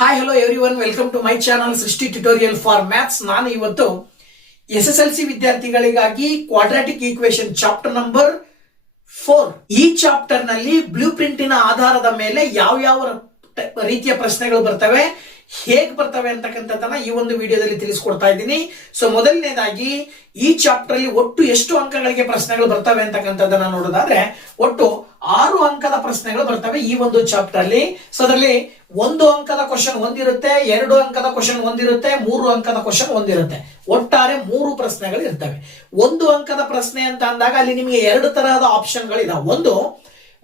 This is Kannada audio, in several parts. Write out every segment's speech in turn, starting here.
Hi hello everyone, welcome to my channel Srushti tutorial for maths. ನಾನು ಇವತ್ತು SSLC ವಿದ್ಯಾರ್ಥಿಗಳಿಗಾಗಿ ಕ್ವಾಡ್ರಾಟಿಕ್ ಈಕ್ವೇಶನ್ ಚಾಪ್ಟರ್ ನಂಬರ್ 4 ಈ ಚಾಪ್ಟರ್ ನಲ್ಲಿ ಬ್ಲೂ ಪ್ರಿಂಟಿನ ಆಧಾರದ ಮೇಲೆ ಯಾವ ರೀತಿಯ ಪ್ರಶ್ನೆಗಳು ಬರ್ತವೆ, ಹೇಗೆ ಬರ್ತವೆ ಅಂತಕ್ಕಂಥದ್ದನ್ನ ಈ ಒಂದು ವಿಡಿಯೋದಲ್ಲಿ ತಿಳಿಸ್ಕೊಡ್ತಾ ಇದ್ದೀನಿ. ಸೊ ಮೊದಲನೇದಾಗಿ ಈ ಚಾಪ್ಟರ್ ಅಲ್ಲಿ ಒಟ್ಟು ಎಷ್ಟು ಅಂಕಗಳಿಗೆ ಪ್ರಶ್ನೆಗಳು ಬರ್ತವೆ ಅಂತಕ್ಕಂಥದ್ದನ್ನ ನೋಡೋದಾದ್ರೆ ಒಟ್ಟು 6 ಅಂಕದ ಪ್ರಶ್ನೆಗಳು ಬರ್ತವೆ ಈ ಒಂದು ಚಾಪ್ಟರ್ ಅಲ್ಲಿ. ಸೊ ಅದರಲ್ಲಿ 1 ಅಂಕದ ಕ್ವಶನ್ ಒಂದಿರುತ್ತೆ, 2 ಅಂಕದ ಕ್ವಶನ್ ಒಂದಿರುತ್ತೆ, 3 ಅಂಕದ ಕ್ವಶನ್ ಒಂದಿರುತ್ತೆ. ಒಟ್ಟಾರೆ 3 ಪ್ರಶ್ನೆಗಳು ಇರ್ತವೆ. 1 ಅಂಕದ ಪ್ರಶ್ನೆ ಅಂತ ಅಂದಾಗ ಅಲ್ಲಿ ನಿಮಗೆ 2 ತರಹದ ಆಪ್ಷನ್ಗಳು ಇದಾವೆ. ಒಂದು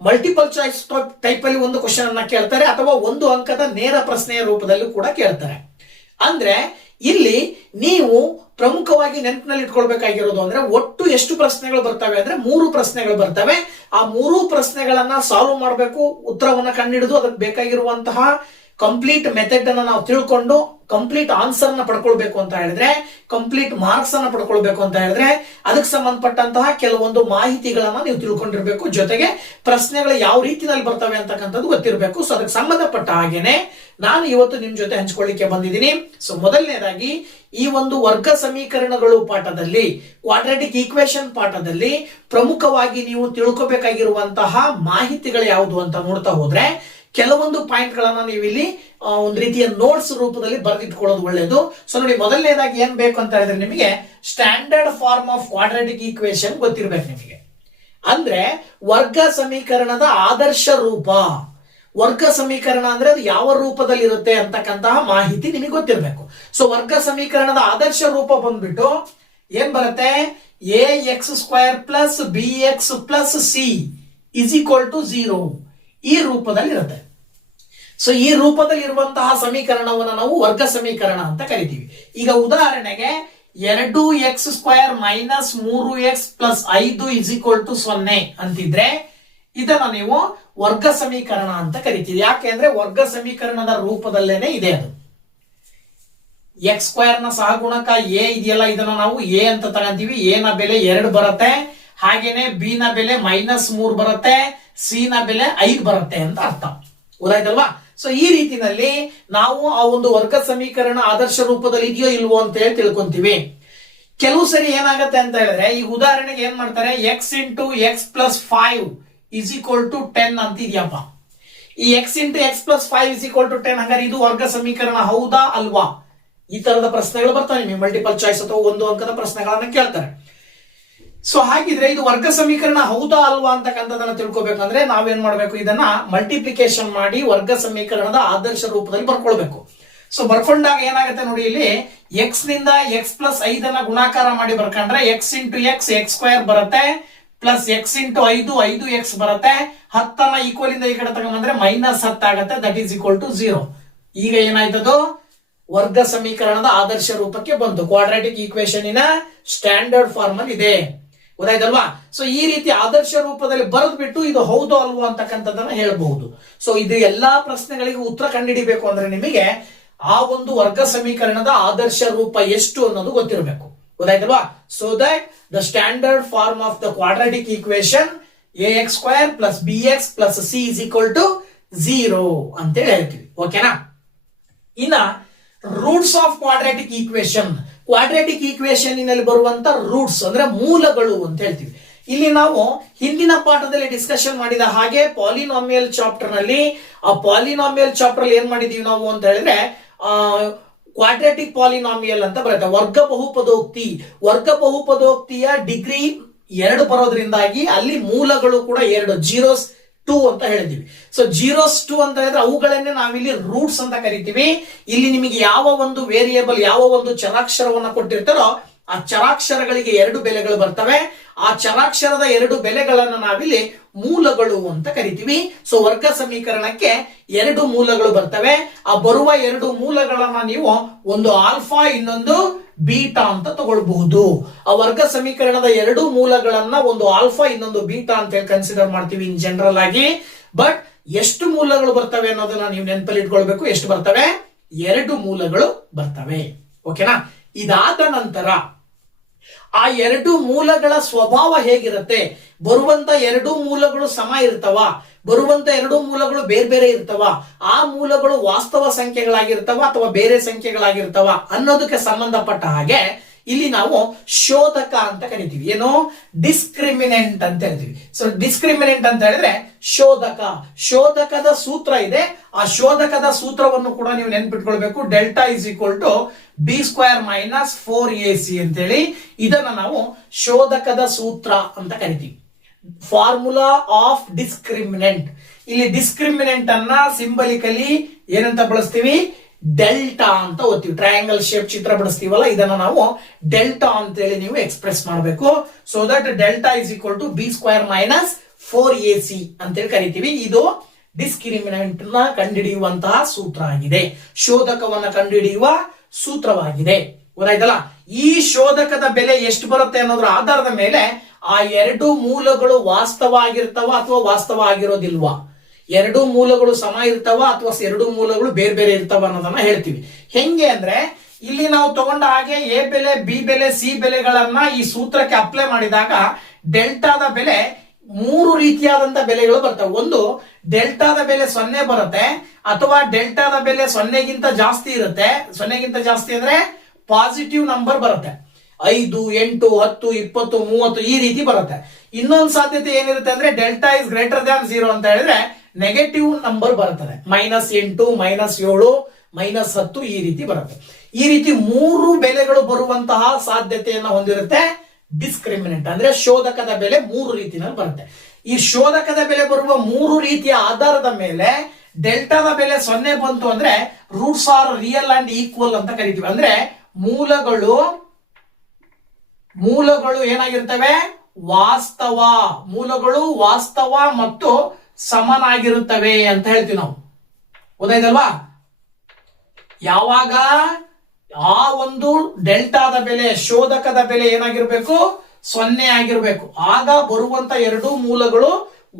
ಮಲ್ಟಿಪಲ್ ಚಾಯ್ಸ್ ಟೈಪ್ ಅಲ್ಲಿ ಒಂದು ಕ್ವಶನ್ ಅನ್ನ ಕೇಳ್ತಾರೆ, ಅಥವಾ 1 ಅಂಕದ ನೇರ ಪ್ರಶ್ನೆಯ ರೂಪದಲ್ಲೂ ಕೂಡ ಕೇಳ್ತಾರೆ. ಅಂದ್ರೆ ಇಲ್ಲಿ ನೀವು ಪ್ರಮುಖವಾಗಿ ನೆನಪಿನಲ್ಲಿ ಇಟ್ಕೊಳ್ಬೇಕಾಗಿರೋದು ಅಂದ್ರೆ ಒಟ್ಟು ಎಷ್ಟು ಪ್ರಶ್ನೆಗಳು ಬರ್ತವೆ ಅಂದ್ರೆ 3 ಪ್ರಶ್ನೆಗಳು ಬರ್ತವೆ. ಆ 3 ಪ್ರಶ್ನೆಗಳನ್ನ ಸಾಲ್ವ್ ಮಾಡಬೇಕು, ಉತ್ತರವನ್ನ ಕಂಡುಹಿಡಿದು ಅದಕ್ಕೆ ಬೇಕಾಗಿರುವಂತಹ ಕಂಪ್ಲೀಟ್ ಮೆಥಡ್ ಅನ್ನ ನಾವು ತಿಳ್ಕೊಂಡು ಕಂಪ್ಲೀಟ್ ಆನ್ಸರ್ ನ ಪಡ್ಕೊಳ್ಬೇಕು ಅಂತ ಹೇಳಿದ್ರೆ, ಕಂಪ್ಲೀಟ್ ಮಾರ್ಕ್ಸ್ ಅನ್ನ ಪಡ್ಕೊಳ್ಬೇಕು ಅಂತ ಹೇಳಿದ್ರೆ ಅದಕ್ಕೆ ಸಂಬಂಧಪಟ್ಟಂತಹ ಕೆಲವೊಂದು ಮಾಹಿತಿಗಳನ್ನ ನೀವು ತಿಳ್ಕೊಂಡಿರ್ಬೇಕು. ಜೊತೆಗೆ ಪ್ರಶ್ನೆಗಳು ಯಾವ ರೀತಿಯಲ್ಲಿ ಬರ್ತವೆ ಅಂತಕ್ಕಂಥದ್ದು ಗೊತ್ತಿರಬೇಕು. ಸೊ ಅದಕ್ಕೆ ಸಂಬಂಧಪಟ್ಟ ಹಾಗೇನೆ ನಾನು ಇವತ್ತು ನಿಮ್ ಜೊತೆ ಹಂಚ್ಕೊಳ್ಳಿಕ್ಕೆ ಬಂದಿದ್ದೀನಿ. ಸೊ ಮೊದಲನೇದಾಗಿ ಈ ಒಂದು ವರ್ಗ ಸಮೀಕರಣಗಳು ಪಾಠದಲ್ಲಿ, ಕ್ವಾಡ್ರಾಟಿಕ್ ಈಕ್ವೇಶನ್ ಪಾಠದಲ್ಲಿ ಪ್ರಮುಖವಾಗಿ ನೀವು ತಿಳ್ಕೊಬೇಕಾಗಿರುವಂತಹ ಮಾಹಿತಿಗಳು ಯಾವುದು ಅಂತ ನೋಡ್ತಾ ಹೋದ್ರೆ ಕೆಲವೊಂದು ಪಾಯಿಂಟ್ ಗಳನ್ನ ನೀವು ಇಲ್ಲಿ ಒಂದು ರೀತಿಯ ನೋಟ್ಸ್ ರೂಪದಲ್ಲಿ ಬರೆದಿಟ್ಕೊಳ್ಳೋದು ಒಳ್ಳೆಯದು. ಸೊ ನೋಡಿ, ಮೊದಲನೇದಾಗಿ ಏನ್ ಬೇಕು ಅಂತ ಹೇಳಿದ್ರೆ ನಿಮಗೆ standard form of quadratic equation ಗೊತ್ತಿರ್ಬೇಕು ನಿಮಗೆ. ಅಂದ್ರೆ ವರ್ಗ ಸಮೀಕರಣದ ಆದರ್ಶ ರೂಪ. ವರ್ಗ ಸಮೀಕರಣ ಅಂದ್ರೆ ಅದು ಯಾವ ರೂಪದಲ್ಲಿ ಇರುತ್ತೆ ಅಂತಕ್ಕಂತಹ ಮಾಹಿತಿ ನಿಮಗೆ ಗೊತ್ತಿರಬೇಕು. ಸೊ ವರ್ಗ ಸಮೀಕರಣದ ಆದರ್ಶ ರೂಪ ಬಂದ್ಬಿಟ್ಟು ಏನ್ ಬರುತ್ತೆ, ax² plus bx plus c is equal to 0 ಈ ರೂಪದಲ್ಲಿ ಇರುತ್ತೆ. ಸೊ ಈ ರೂಪದಲ್ಲಿ ಇರುವಂತಹ ಸಮೀಕರಣವನ್ನು ನಾವು ವರ್ಗ ಸಮೀಕರಣ ಅಂತ ಕರಿತೀವಿ. ಈಗ ಉದಾಹರಣೆಗೆ 2x² minus 3x plus 5 is equal to 0 ಅಂತಿದ್ರೆ ಇದನ್ನ ನೀವು ವರ್ಗ ಸಮೀಕರಣ ಅಂತ ಕರಿತೀವಿ. ಯಾಕೆ ಅಂದ್ರೆ ವರ್ಗ ಸಮೀಕರಣದ ರೂಪದಲ್ಲೇನೆ ಇದೆ ಅದು. x² ನ ಸಹಗುಣಕ a ಇದೆಯಲ್ಲ, ಇದನ್ನ ನಾವು a ಅಂತ ತಗೊಂತೀವಿ. a ನ ಬೆಲೆ 2 ಬರುತ್ತೆ, ಹಾಗೇನೆ b ನ ಬೆಲೆ -3 ಬರುತ್ತೆ, c ನ ಬೆಲೆ 5 ಬರುತ್ತೆ ಅಂತ ಅರ್ಥ. ಗೊತ್ತಾಯ್ತಲ್ವಾ? ಸೊ ಈ ರೀತಿನಲ್ಲಿ ನಾವು ಆ ಒಂದು ವರ್ಗ ಸಮೀಕರಣ ಆದರ್ಶ ರೂಪದಲ್ಲಿ ಇದೆಯೋ ಇಲ್ವೋ ಅಂತ ಹೇಳಿ ತಿಳ್ಕೊಂತೀವಿ. ಕೆಲವು ಸರಿ ಏನಾಗುತ್ತೆ ಅಂತ ಹೇಳಿದ್ರೆ, ಈಗ ಉದಾಹರಣೆಗೆ ಏನ್ ಮಾಡ್ತಾರೆ, x into x plus 5 is equal to 10 ಅಂತ ಇದೆಯಪ್ಪ. ಈ x into x plus 5 is equal to 10 ಹಾಗಾದ್ರೆ ಇದು ವರ್ಗ ಸಮೀಕರಣ ಹೌದಾ ಅಲ್ವಾ? ಈ ತರದ ಪ್ರಶ್ನೆಗಳು ಬರ್ತಾವೆ ನಿಮಗೆ. ಮಲ್ಟಿಪಲ್ ಚಾಯ್ಸ್ ಅಥವಾ 1 ಅಂಕದ ಪ್ರಶ್ನೆಗಳನ್ನ ಕೇಳ್ತಾರೆ. ಸೊ ಹಾಗಿದ್ರೆ ಇದು ವರ್ಗ ಸಮೀಕರಣ ಹೌದಾ ಅಲ್ವಾ ಅಂತಕ್ಕಂಥದನ್ನ ತಿಳ್ಕೊಬೇಕಂದ್ರೆ ನಾವೇನ್ ಮಾಡ್ಬೇಕು, ಇದನ್ನ ಮಲ್ಟಿಪ್ಲಿಕೇಶನ್ ಮಾಡಿ ವರ್ಗ ಸಮೀಕರಣದ ಆದರ್ಶ ರೂಪದಲ್ಲಿ ಬರ್ಕೊಳ್ಬೇಕು. ಸೊ ಬರ್ಕೊಂಡಾಗ ಏನಾಗುತ್ತೆ ನೋಡಿ, ಇಲ್ಲಿ x ನಿಂದ x ಪ್ಲಸ್ 5 ಗುಣಾಕಾರ ಮಾಡಿ ಬರ್ಕೊಂಡ್ರೆ x ಇಂಟು x² ಬರುತ್ತೆ, ಪ್ಲಸ್ x ಇಂಟು 5x ಬರುತ್ತೆ. 10 ಈಕ್ವಲ್ ಇಂದ ಈ ಕಡೆ ತಗೊಂಡ್ಬಂದ್ರೆ -10 ಆಗುತ್ತೆ, ದಟ್ ಈಸ್ ಈಕ್ವಲ್ ಟು 0. ಈಗ ಏನಾಯ್ತದು, ವರ್ಗ ಸಮೀಕರಣದ ಆದರ್ಶ ರೂಪಕ್ಕೆ ಬಂತು. ಕ್ವಾಡ್ರಾಟಿಕ್ ಈಕ್ವೇಶನ್ ಇನ ಸ್ಟ್ಯಾಂಡರ್ಡ್ ಫಾರ್ಮ್ ಅಲ್ಲಿ ಇದೆ. ಗೊತ್ತಾಯ್ತಲ್ವಾ? ಸೊ ಈ ರೀತಿ ಆದರ್ಶ ರೂಪದಲ್ಲಿ ಬರೆದು ಬಿಟ್ಟು ಇದು ಹೌದು ಅಲ್ವೋ ಅಂತಕ್ಕಂಥದ್ದನ್ನ ಹೇಳ್ಬಹುದು. ಸೊ ಇದು ಎಲ್ಲಾ ಪ್ರಶ್ನೆಗಳಿಗೆ ಉತ್ತರ ಕಂಡುಹಿಡಿಬೇಕು ಅಂದ್ರೆ ನಿಮಗೆ ಆ ಒಂದು ವರ್ಗ ಸಮೀಕರಣದ ಆದರ್ಶ ರೂಪ ಎಷ್ಟು ಅನ್ನೋದು ಗೊತ್ತಿರಬೇಕು. ಗೊತ್ತಾಯ್ತಲ್ವಾ? So that the standard form of the quadratic equation ax² plus bx plus c is equal to 0 ಅಂತ ಹೇಳ್ತೀವಿ. ಓಕೆನಾ? ಇನ್ನ roots of quadratic equation, quadratic equation ನಲ್ಲಿ ಬರುವಂತ ರೂಟ್ಸ್ ಅಂದ್ರೆ ಮೂಲಗಳು ಅಂತ ಹೇಳ್ತೀವಿ. ಇಲ್ಲಿ ನಾವು ಹಿಂದಿನ ಪಾಠದಲ್ಲಿ ಡಿಸ್ಕಷನ್ ಮಾಡಿದ ಹಾಗೆ ಪಾಲಿನಾಮಿಯಲ್ ಚಾಪ್ಟರ್ ನಲ್ಲಿ, ಆ ಪಾಲಿನಾಮಿಯಲ್ ಚಾಪ್ಟರ್ ಅಲ್ಲಿ ಏನ್ ಮಾಡಿದೀವಿ ನಾವು ಅಂತ ಹೇಳಿದ್ರೆ ಕ್ವಾಡ್ರಾಟಿಕ್ ಪಾಲಿನಾಮಿಯಲ್ ಅಂತ ಬರುತ್ತೆ. ವರ್ಗ ಬಹುಪದೋಕ್ತಿ, ವರ್ಗ ಬಹುಪದೋಕ್ತಿಯ ಡಿಗ್ರಿ 2 ಬರೋದ್ರಿಂದಾಗಿ ಅಲ್ಲಿ ಮೂಲಗಳು ಕೂಡ 2, 0s2 ಅಂತ ಹೇಳಿದೀವಿ. ಸೊ 0s2 ಅಂತ ಹೇಳಿದ್ರೆ ಅವುಗಳನ್ನೇ ನಾವಿಲ್ಲಿ ರೂಟ್ಸ್ ಅಂತ ಕರಿತೀವಿ. ಇಲ್ಲಿ ನಿಮಗೆ ಯಾವ ಒಂದು ವೇರಿಯೇಬಲ್, ಯಾವ ಒಂದು ಚರಾಕ್ಷರವನ್ನ ಕೊಟ್ಟಿರ್ತಾರೋ ಆ ಚರಾಕ್ಷರಗಳಿಗೆ 2 ಬೆಲೆಗಳು ಬರ್ತವೆ. ಆ ಚರಾಕ್ಷರದ 2 ಬೆಲೆಗಳನ್ನ ನಾವಿಲ್ಲಿ ಮೂಲಗಳು ಅಂತ ಕರಿತೀವಿ. ಸೊ ವರ್ಗ ಸಮೀಕರಣಕ್ಕೆ 2 ಮೂಲಗಳು ಬರ್ತವೆ. ಆ ಬರುವ 2 ಮೂಲಗಳನ್ನ ನೀವು ಒಂದು ಆಲ್ಫಾ ಇನ್ನೊಂದು ಬೀಟಾ ಅಂತ ತಗೊಳ್ಬಹುದು. ಆ ವರ್ಗ ಸಮೀಕರಣದ 2 ಮೂಲಗಳನ್ನ ಒಂದು ಆಲ್ಫಾ ಇನ್ನೊಂದು ಬೀಟಾ ಅಂತ ಹೇಳಿ ಕನ್ಸಿಡರ್ ಮಾಡ್ತೀವಿ ಇನ್ ಜನರಲ್ ಆಗಿ. ಬಟ್ ಎಷ್ಟು ಮೂಲಗಳು ಬರ್ತವೆ ಅನ್ನೋದನ್ನ ನೀವು ನೆನಪಲ್ಲಿ ಇಟ್ಕೊಳ್ಬೇಕು. ಎಷ್ಟು ಬರ್ತವೆ? 2 ಮೂಲಗಳು ಬರ್ತವೆ. ಓಕೆನಾ? ಇದಾದ ನಂತರ ಆ 2 ಮೂಲಗಳ ಸ್ವಭಾವ ಹೇಗಿರುತ್ತೆ, ಬರುವಂತ 2 ಮೂಲಗಳು ಸಮ ಇರ್ತವ, ಬರುವಂತ ಎರಡು ಮೂಲಗಳು ಬೇರೆ ಬೇರೆ ಇರ್ತವ, ಆ ಮೂಲಗಳು ವಾಸ್ತವ ಸಂಖ್ಯೆಗಳಾಗಿರ್ತವ ಅಥವಾ ಬೇರೆ ಸಂಖ್ಯೆಗಳಾಗಿರ್ತವ ಅನ್ನೋದಕ್ಕೆ ಸಂಬಂಧಪಟ್ಟ ಹಾಗೆ ಇಲ್ಲಿ ನಾವು ಶೋಧಕ ಅಂತ ಕರಿತೀವಿ. ಏನು? ಡಿಸ್ಕ್ರಿಮಿನೆಂಟ್ ಅಂತ ಹೇಳ್ತೀವಿ. ಸೊ ಡಿಸ್ಕ್ರಿಮಿನೆಂಟ್ ಅಂತ ಹೇಳಿದ್ರೆ ಶೋಧಕದ ಸೂತ್ರ ಇದೆ. ಆ ಶೋಧಕದ ಸೂತ್ರವನ್ನು ಕೂಡ ನೀವು ನೆನ್ಪಿಟ್ಕೊಳ್ಬೇಕು. Delta is equal to B square minus 4ac ಅಂತ ಹೇಳಿ ಇದನ್ನ ನಾವು ಶೋಧಕದ ಸೂತ್ರ ಅಂತ ಕರಿತೀವಿ. Formula of discriminant. ಇಲ್ಲಿ ಡಿಸ್ಕ್ರಿಮಿನೆಂಟ್ ಅನ್ನ ಸಿಂಬಲಿಕಲಿ ಏನಂತ ಬಳಸ್ತೀವಿ? ಡೆಲ್ಟಾ ಅಂತ ಓದ್ತೀವಿ. ಟ್ರಯಾಂಗಲ್ ಶೇಪ್ ಚಿತ್ರ ಬಿಡಿಸ್ತೀವಲ್ಲ, ಇದನ್ನ ನಾವು ಡೆಲ್ಟಾ ಅಂತ ಹೇಳಿ ನೀವು ಎಕ್ಸ್ಪ್ರೆಸ್ ಮಾಡಬೇಕು. So that delta is equal to B square minus 4ac ಅಂತ ಹೇಳಿ ಕರಿತೀವಿ. ಇದು ಡಿಸ್ಕ್ರಿಮಿನೆಂಟ್ ನ ಕಂಡುಹಿಡಿಯುವಂತಹ ಸೂತ್ರ ಆಗಿದೆ, ಶೋಧಕವನ್ನ ಕಂಡುಹಿಡಿಯುವ ಸೂತ್ರವಾಗಿದೆ. ಗೊತ್ತಾಯ್ತಲ್ಲ? ಈ ಶೋಧಕದ ಬೆಲೆ ಎಷ್ಟು ಬರುತ್ತೆ ಅನ್ನೋದ್ರ ಆಧಾರದ ಮೇಲೆ ಆ ಎರಡು ಮೂಲಗಳು ವಾಸ್ತವ ಆಗಿರ್ತಾವ ಅಥವಾ ವಾಸ್ತವ ಆಗಿರೋದಿಲ್ವಾ, ಎರಡು ಮೂಲಗಳು ಸಮ ಇರ್ತಾವ ಅಥವಾ ಎರಡು ಮೂಲಗಳು ಬೇರೆ ಬೇರೆ ಇರ್ತಾವ ಅನ್ನೋದನ್ನ ಹೇಳ್ತೀವಿ. ಹೆಂಗೆ ಅಂದ್ರೆ ಇಲ್ಲಿ ನಾವು ತಗೊಂಡ ಹಾಗೆ ಎ ಬೆಲೆ, ಬಿ ಬೆಲೆ, ಸಿ ಬೆಲೆಗಳನ್ನ ಈ ಸೂತ್ರಕ್ಕೆ ಅಪ್ಲೈ ಮಾಡಿದಾಗ ಡೆಲ್ಟಾದ ಬೆಲೆ ಮೂರು ರೀತಿಯಾದಂತ ಬೆಲೆಗಳು ಬರ್ತವೆ. ಒಂದು, ಡೆಲ್ಟಾದ ಬೆಲೆ 0 ಬರುತ್ತೆ, ಅಥವಾ ಡೆಲ್ಟಾದ ಬೆಲೆ 0ಗಿಂತ ಜಾಸ್ತಿ ಇರುತ್ತೆ. 0ಗಿಂತ ಜಾಸ್ತಿ ಅಂದ್ರೆ ಪಾಸಿಟಿವ್ ನಂಬರ್ ಬರುತ್ತೆ. 5, 8, 10, 20, 30 ಈ ರೀತಿ ಬರುತ್ತೆ. ಇನ್ನೊಂದು ಸಾಧ್ಯತೆ ಏನಿರುತ್ತೆ ಅಂದ್ರೆ ಡೆಲ್ಟಾ ಇಸ್ ಗ್ರೇಟರ್ ದ್ಯಾನ್ 0 ಅಂತ ಹೇಳಿದ್ರೆ ನೆಗೆಟಿವ್ ನಂಬರ್ ಬರುತ್ತದೆ. -8, -7, -10 ಈ ರೀತಿ ಬರುತ್ತೆ. ಈ ರೀತಿ ಮೂರು ಬೆಲೆಗಳು ಬರುವಂತಹ ಸಾಧ್ಯತೆಯನ್ನು ಹೊಂದಿರುತ್ತೆ ಡಿಸ್ಕ್ರಿಮಿನೆಂಟ್. ಅಂದ್ರೆ ಶೋಧಕದ ಬೆಲೆ ಮೂರು ರೀತಿಯಲ್ಲಿ ಬರುತ್ತೆ. ಈ ಶೋಧಕದ ಬೆಲೆ ಬರುವ ಮೂರು ರೀತಿಯ ಆಧಾರದ ಮೇಲೆ ಡೆಲ್ಟಾದ ಬೆಲೆ 0 ಬಂತು ಅಂದ್ರೆ roots are real and equal ಅಂತ ಕರಿತೀವಿ. ಅಂದ್ರೆ ಮೂಲಗಳು ಏನಾಗಿರ್ತವೆ? ಮೂಲಗಳು ವಾಸ್ತವ ಮತ್ತು ಸಮನಾಗಿರುತ್ತವೆ ಅಂತ ಹೇಳ್ತೀವಿ ನಾವು. ಗೊತ್ತಾಯ್ತಲ್ವಾ? ಯಾವಾಗ ಆ ಒಂದು ಡೆಲ್ಟಾದ ಬೆಲೆ, ಶೋಧಕದ ಬೆಲೆ ಏನಾಗಿರ್ಬೇಕು? 0 ಆಗಿರ್ಬೇಕು. ಆಗ ಬರುವಂತ ಎರಡು ಮೂಲಗಳು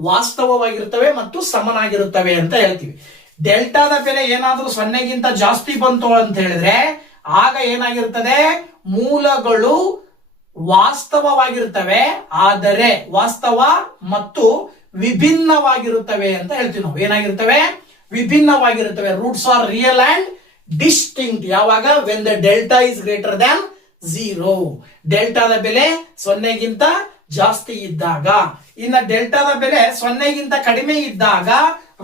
ವಾಸ್ತವವಾಗಿರ್ತವೆ ಮತ್ತು ಸಮನಾಗಿರುತ್ತವೆ ಅಂತ ಹೇಳ್ತೀವಿ. ಡೆಲ್ಟಾದ ಬೆಲೆ ಏನಾದ್ರೂ 0ಗಿಂತ ಜಾಸ್ತಿ ಬಂತು ಅಂತ ಹೇಳಿದ್ರೆ ಆಗ ಏನಾಗಿರ್ತದೆ? ಮೂಲಗಳು ವಾಸ್ತವವಾಗಿರುತ್ತವೆ, ಆದರೆ ವಾಸ್ತವ ಮತ್ತು ವಿಭಿನ್ನವಾಗಿರುತ್ತವೆ ಅಂತ ಹೇಳ್ತೀವಿ ನಾವು. ಏನಾಗಿರ್ತವೆ? ವಿಭಿನ್ನವಾಗಿರುತ್ತವೆ. Roots are real and distinct. ಯಾವಾಗ? When the delta is greater than 0. ಡೆಲ್ಟಾದ ಬೆಲೆ 0ಗಿಂತ ಜಾಸ್ತಿ ಇದ್ದಾಗ. ಇನ್ನ ಡೆಲ್ಟಾದ ಬೆಲೆ 0ಗಿಂತ ಕಡಿಮೆ ಇದ್ದಾಗ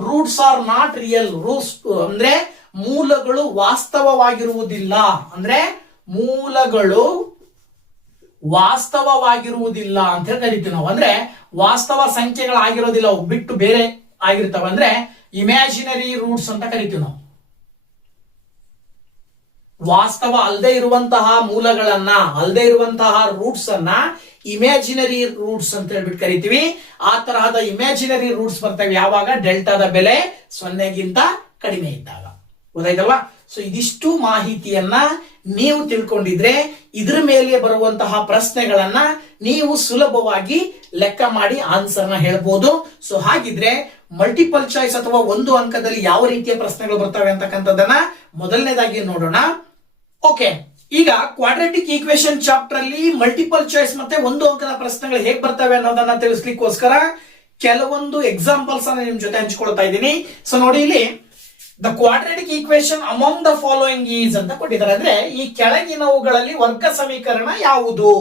roots are not real. Roots ಅಂದ್ರೆ ಮೂಲಗಳು ವಾಸ್ತವವಾಗಿರುವುದಿಲ್ಲ. ಅಂದ್ರೆ ಮೂಲಗಳು ವಾಸ್ತವವಾಗಿರುವುದಿಲ್ಲ ಅಂತ ಹೇಳಿ ಕರಿತೀವಿ ನಾವು. ಅಂದ್ರೆ ವಾಸ್ತವ ಸಂಖ್ಯೆಗಳಾಗಿರೋದಿಲ್ಲ, ಅವು ಬಿಟ್ಟು ಬೇರೆ ಆಗಿರ್ತಾವ. ಅಂದ್ರೆ ಇಮ್ಯಾಜಿನರಿ ರೂಟ್ಸ್ ಅಂತ ಕರಿತೀವಿ ನಾವು. ವಾಸ್ತವ ಅಲ್ಲದೆ ಇರುವಂತಹ ಮೂಲಗಳನ್ನ, ಅಲ್ಲದೆ ಇರುವಂತಹ ರೂಟ್ಸ್ ಅನ್ನ ಇಮ್ಯಾಜಿನರಿ ರೂಟ್ಸ್ ಅಂತ ಹೇಳ್ಬಿಟ್ಟು ಕರಿತೀವಿ. ಆ ತರಹದ ಇಮ್ಯಾಜಿನರಿ ರೂಟ್ಸ್ ಬರ್ತವೆ ಯಾವಾಗ? ಡೆಲ್ಟಾದ ಬೆಲೆ 0ಗಿಂತ ಕಡಿಮೆ ಇದ್ದಾಗ. ಗೊತ್ತಾಯ್ತಲ್ವಾ? ಸೊ ಇದಿಷ್ಟು ಮಾಹಿತಿಯನ್ನ ನೀವು ತಿಳ್ಕೊಂಡಿದ್ರೆ ಇದ್ರ ಮೇಲೆ ಬರುವಂತಹ ಪ್ರಶ್ನೆಗಳನ್ನ ನೀವು ಸುಲಭವಾಗಿ ಲೆಕ್ಕ ಮಾಡಿ ಆನ್ಸರ್ನ ಹೇಳ್ಬೋದು. ಸೊ ಹಾಗಿದ್ರೆ ಮಲ್ಟಿಪಲ್ ಚಾಯ್ಸ್ ಅಥವಾ ಒಂದು ಅಂಕದಲ್ಲಿ ಯಾವ ರೀತಿಯ ಪ್ರಶ್ನೆಗಳು ಬರ್ತವೆ ಅಂತಕ್ಕಂಥದ್ದನ್ನ ಮೊದಲನೇದಾಗಿ ನೋಡೋಣ. ಓಕೆ, ಈಗ ಕ್ವಾಡ್ರಾಟಿಕ್ ಈಕ್ವೇಶನ್ ಚಾಪ್ಟರ್ ಅಲ್ಲಿ ಮಲ್ಟಿಪಲ್ ಚಾಯ್ಸ್ ಮತ್ತೆ ಒಂದು ಅಂಕದ ಪ್ರಶ್ನೆಗಳು ಹೇಗೆ ಬರ್ತವೆ ಅನ್ನೋದನ್ನ ತಿಳಿಸ್ಲಿಕ್ಕೋಸ್ಕರ ಕೆಲವೊಂದು ಎಕ್ಸಾಂಪಲ್ಸ್ ಅನ್ನ ನಿಮ್ ಜೊತೆ ಹಂಚ್ಕೊಳ್ತಾ ಇದ್ದೀನಿ. ಸೊ ನೋಡಿ, ಇಲ್ಲಿ the quadratic equation among the following is ಅಂತ ಕೊಟ್ಟಿದ್ದಾರೆ. ಅಂದ್ರೆ ಈ ಕೆಳಗಿನವುಗಳಲ್ಲಿ ವರ್ಗ ಸಮೀಕರಣ ಯಾವುದು?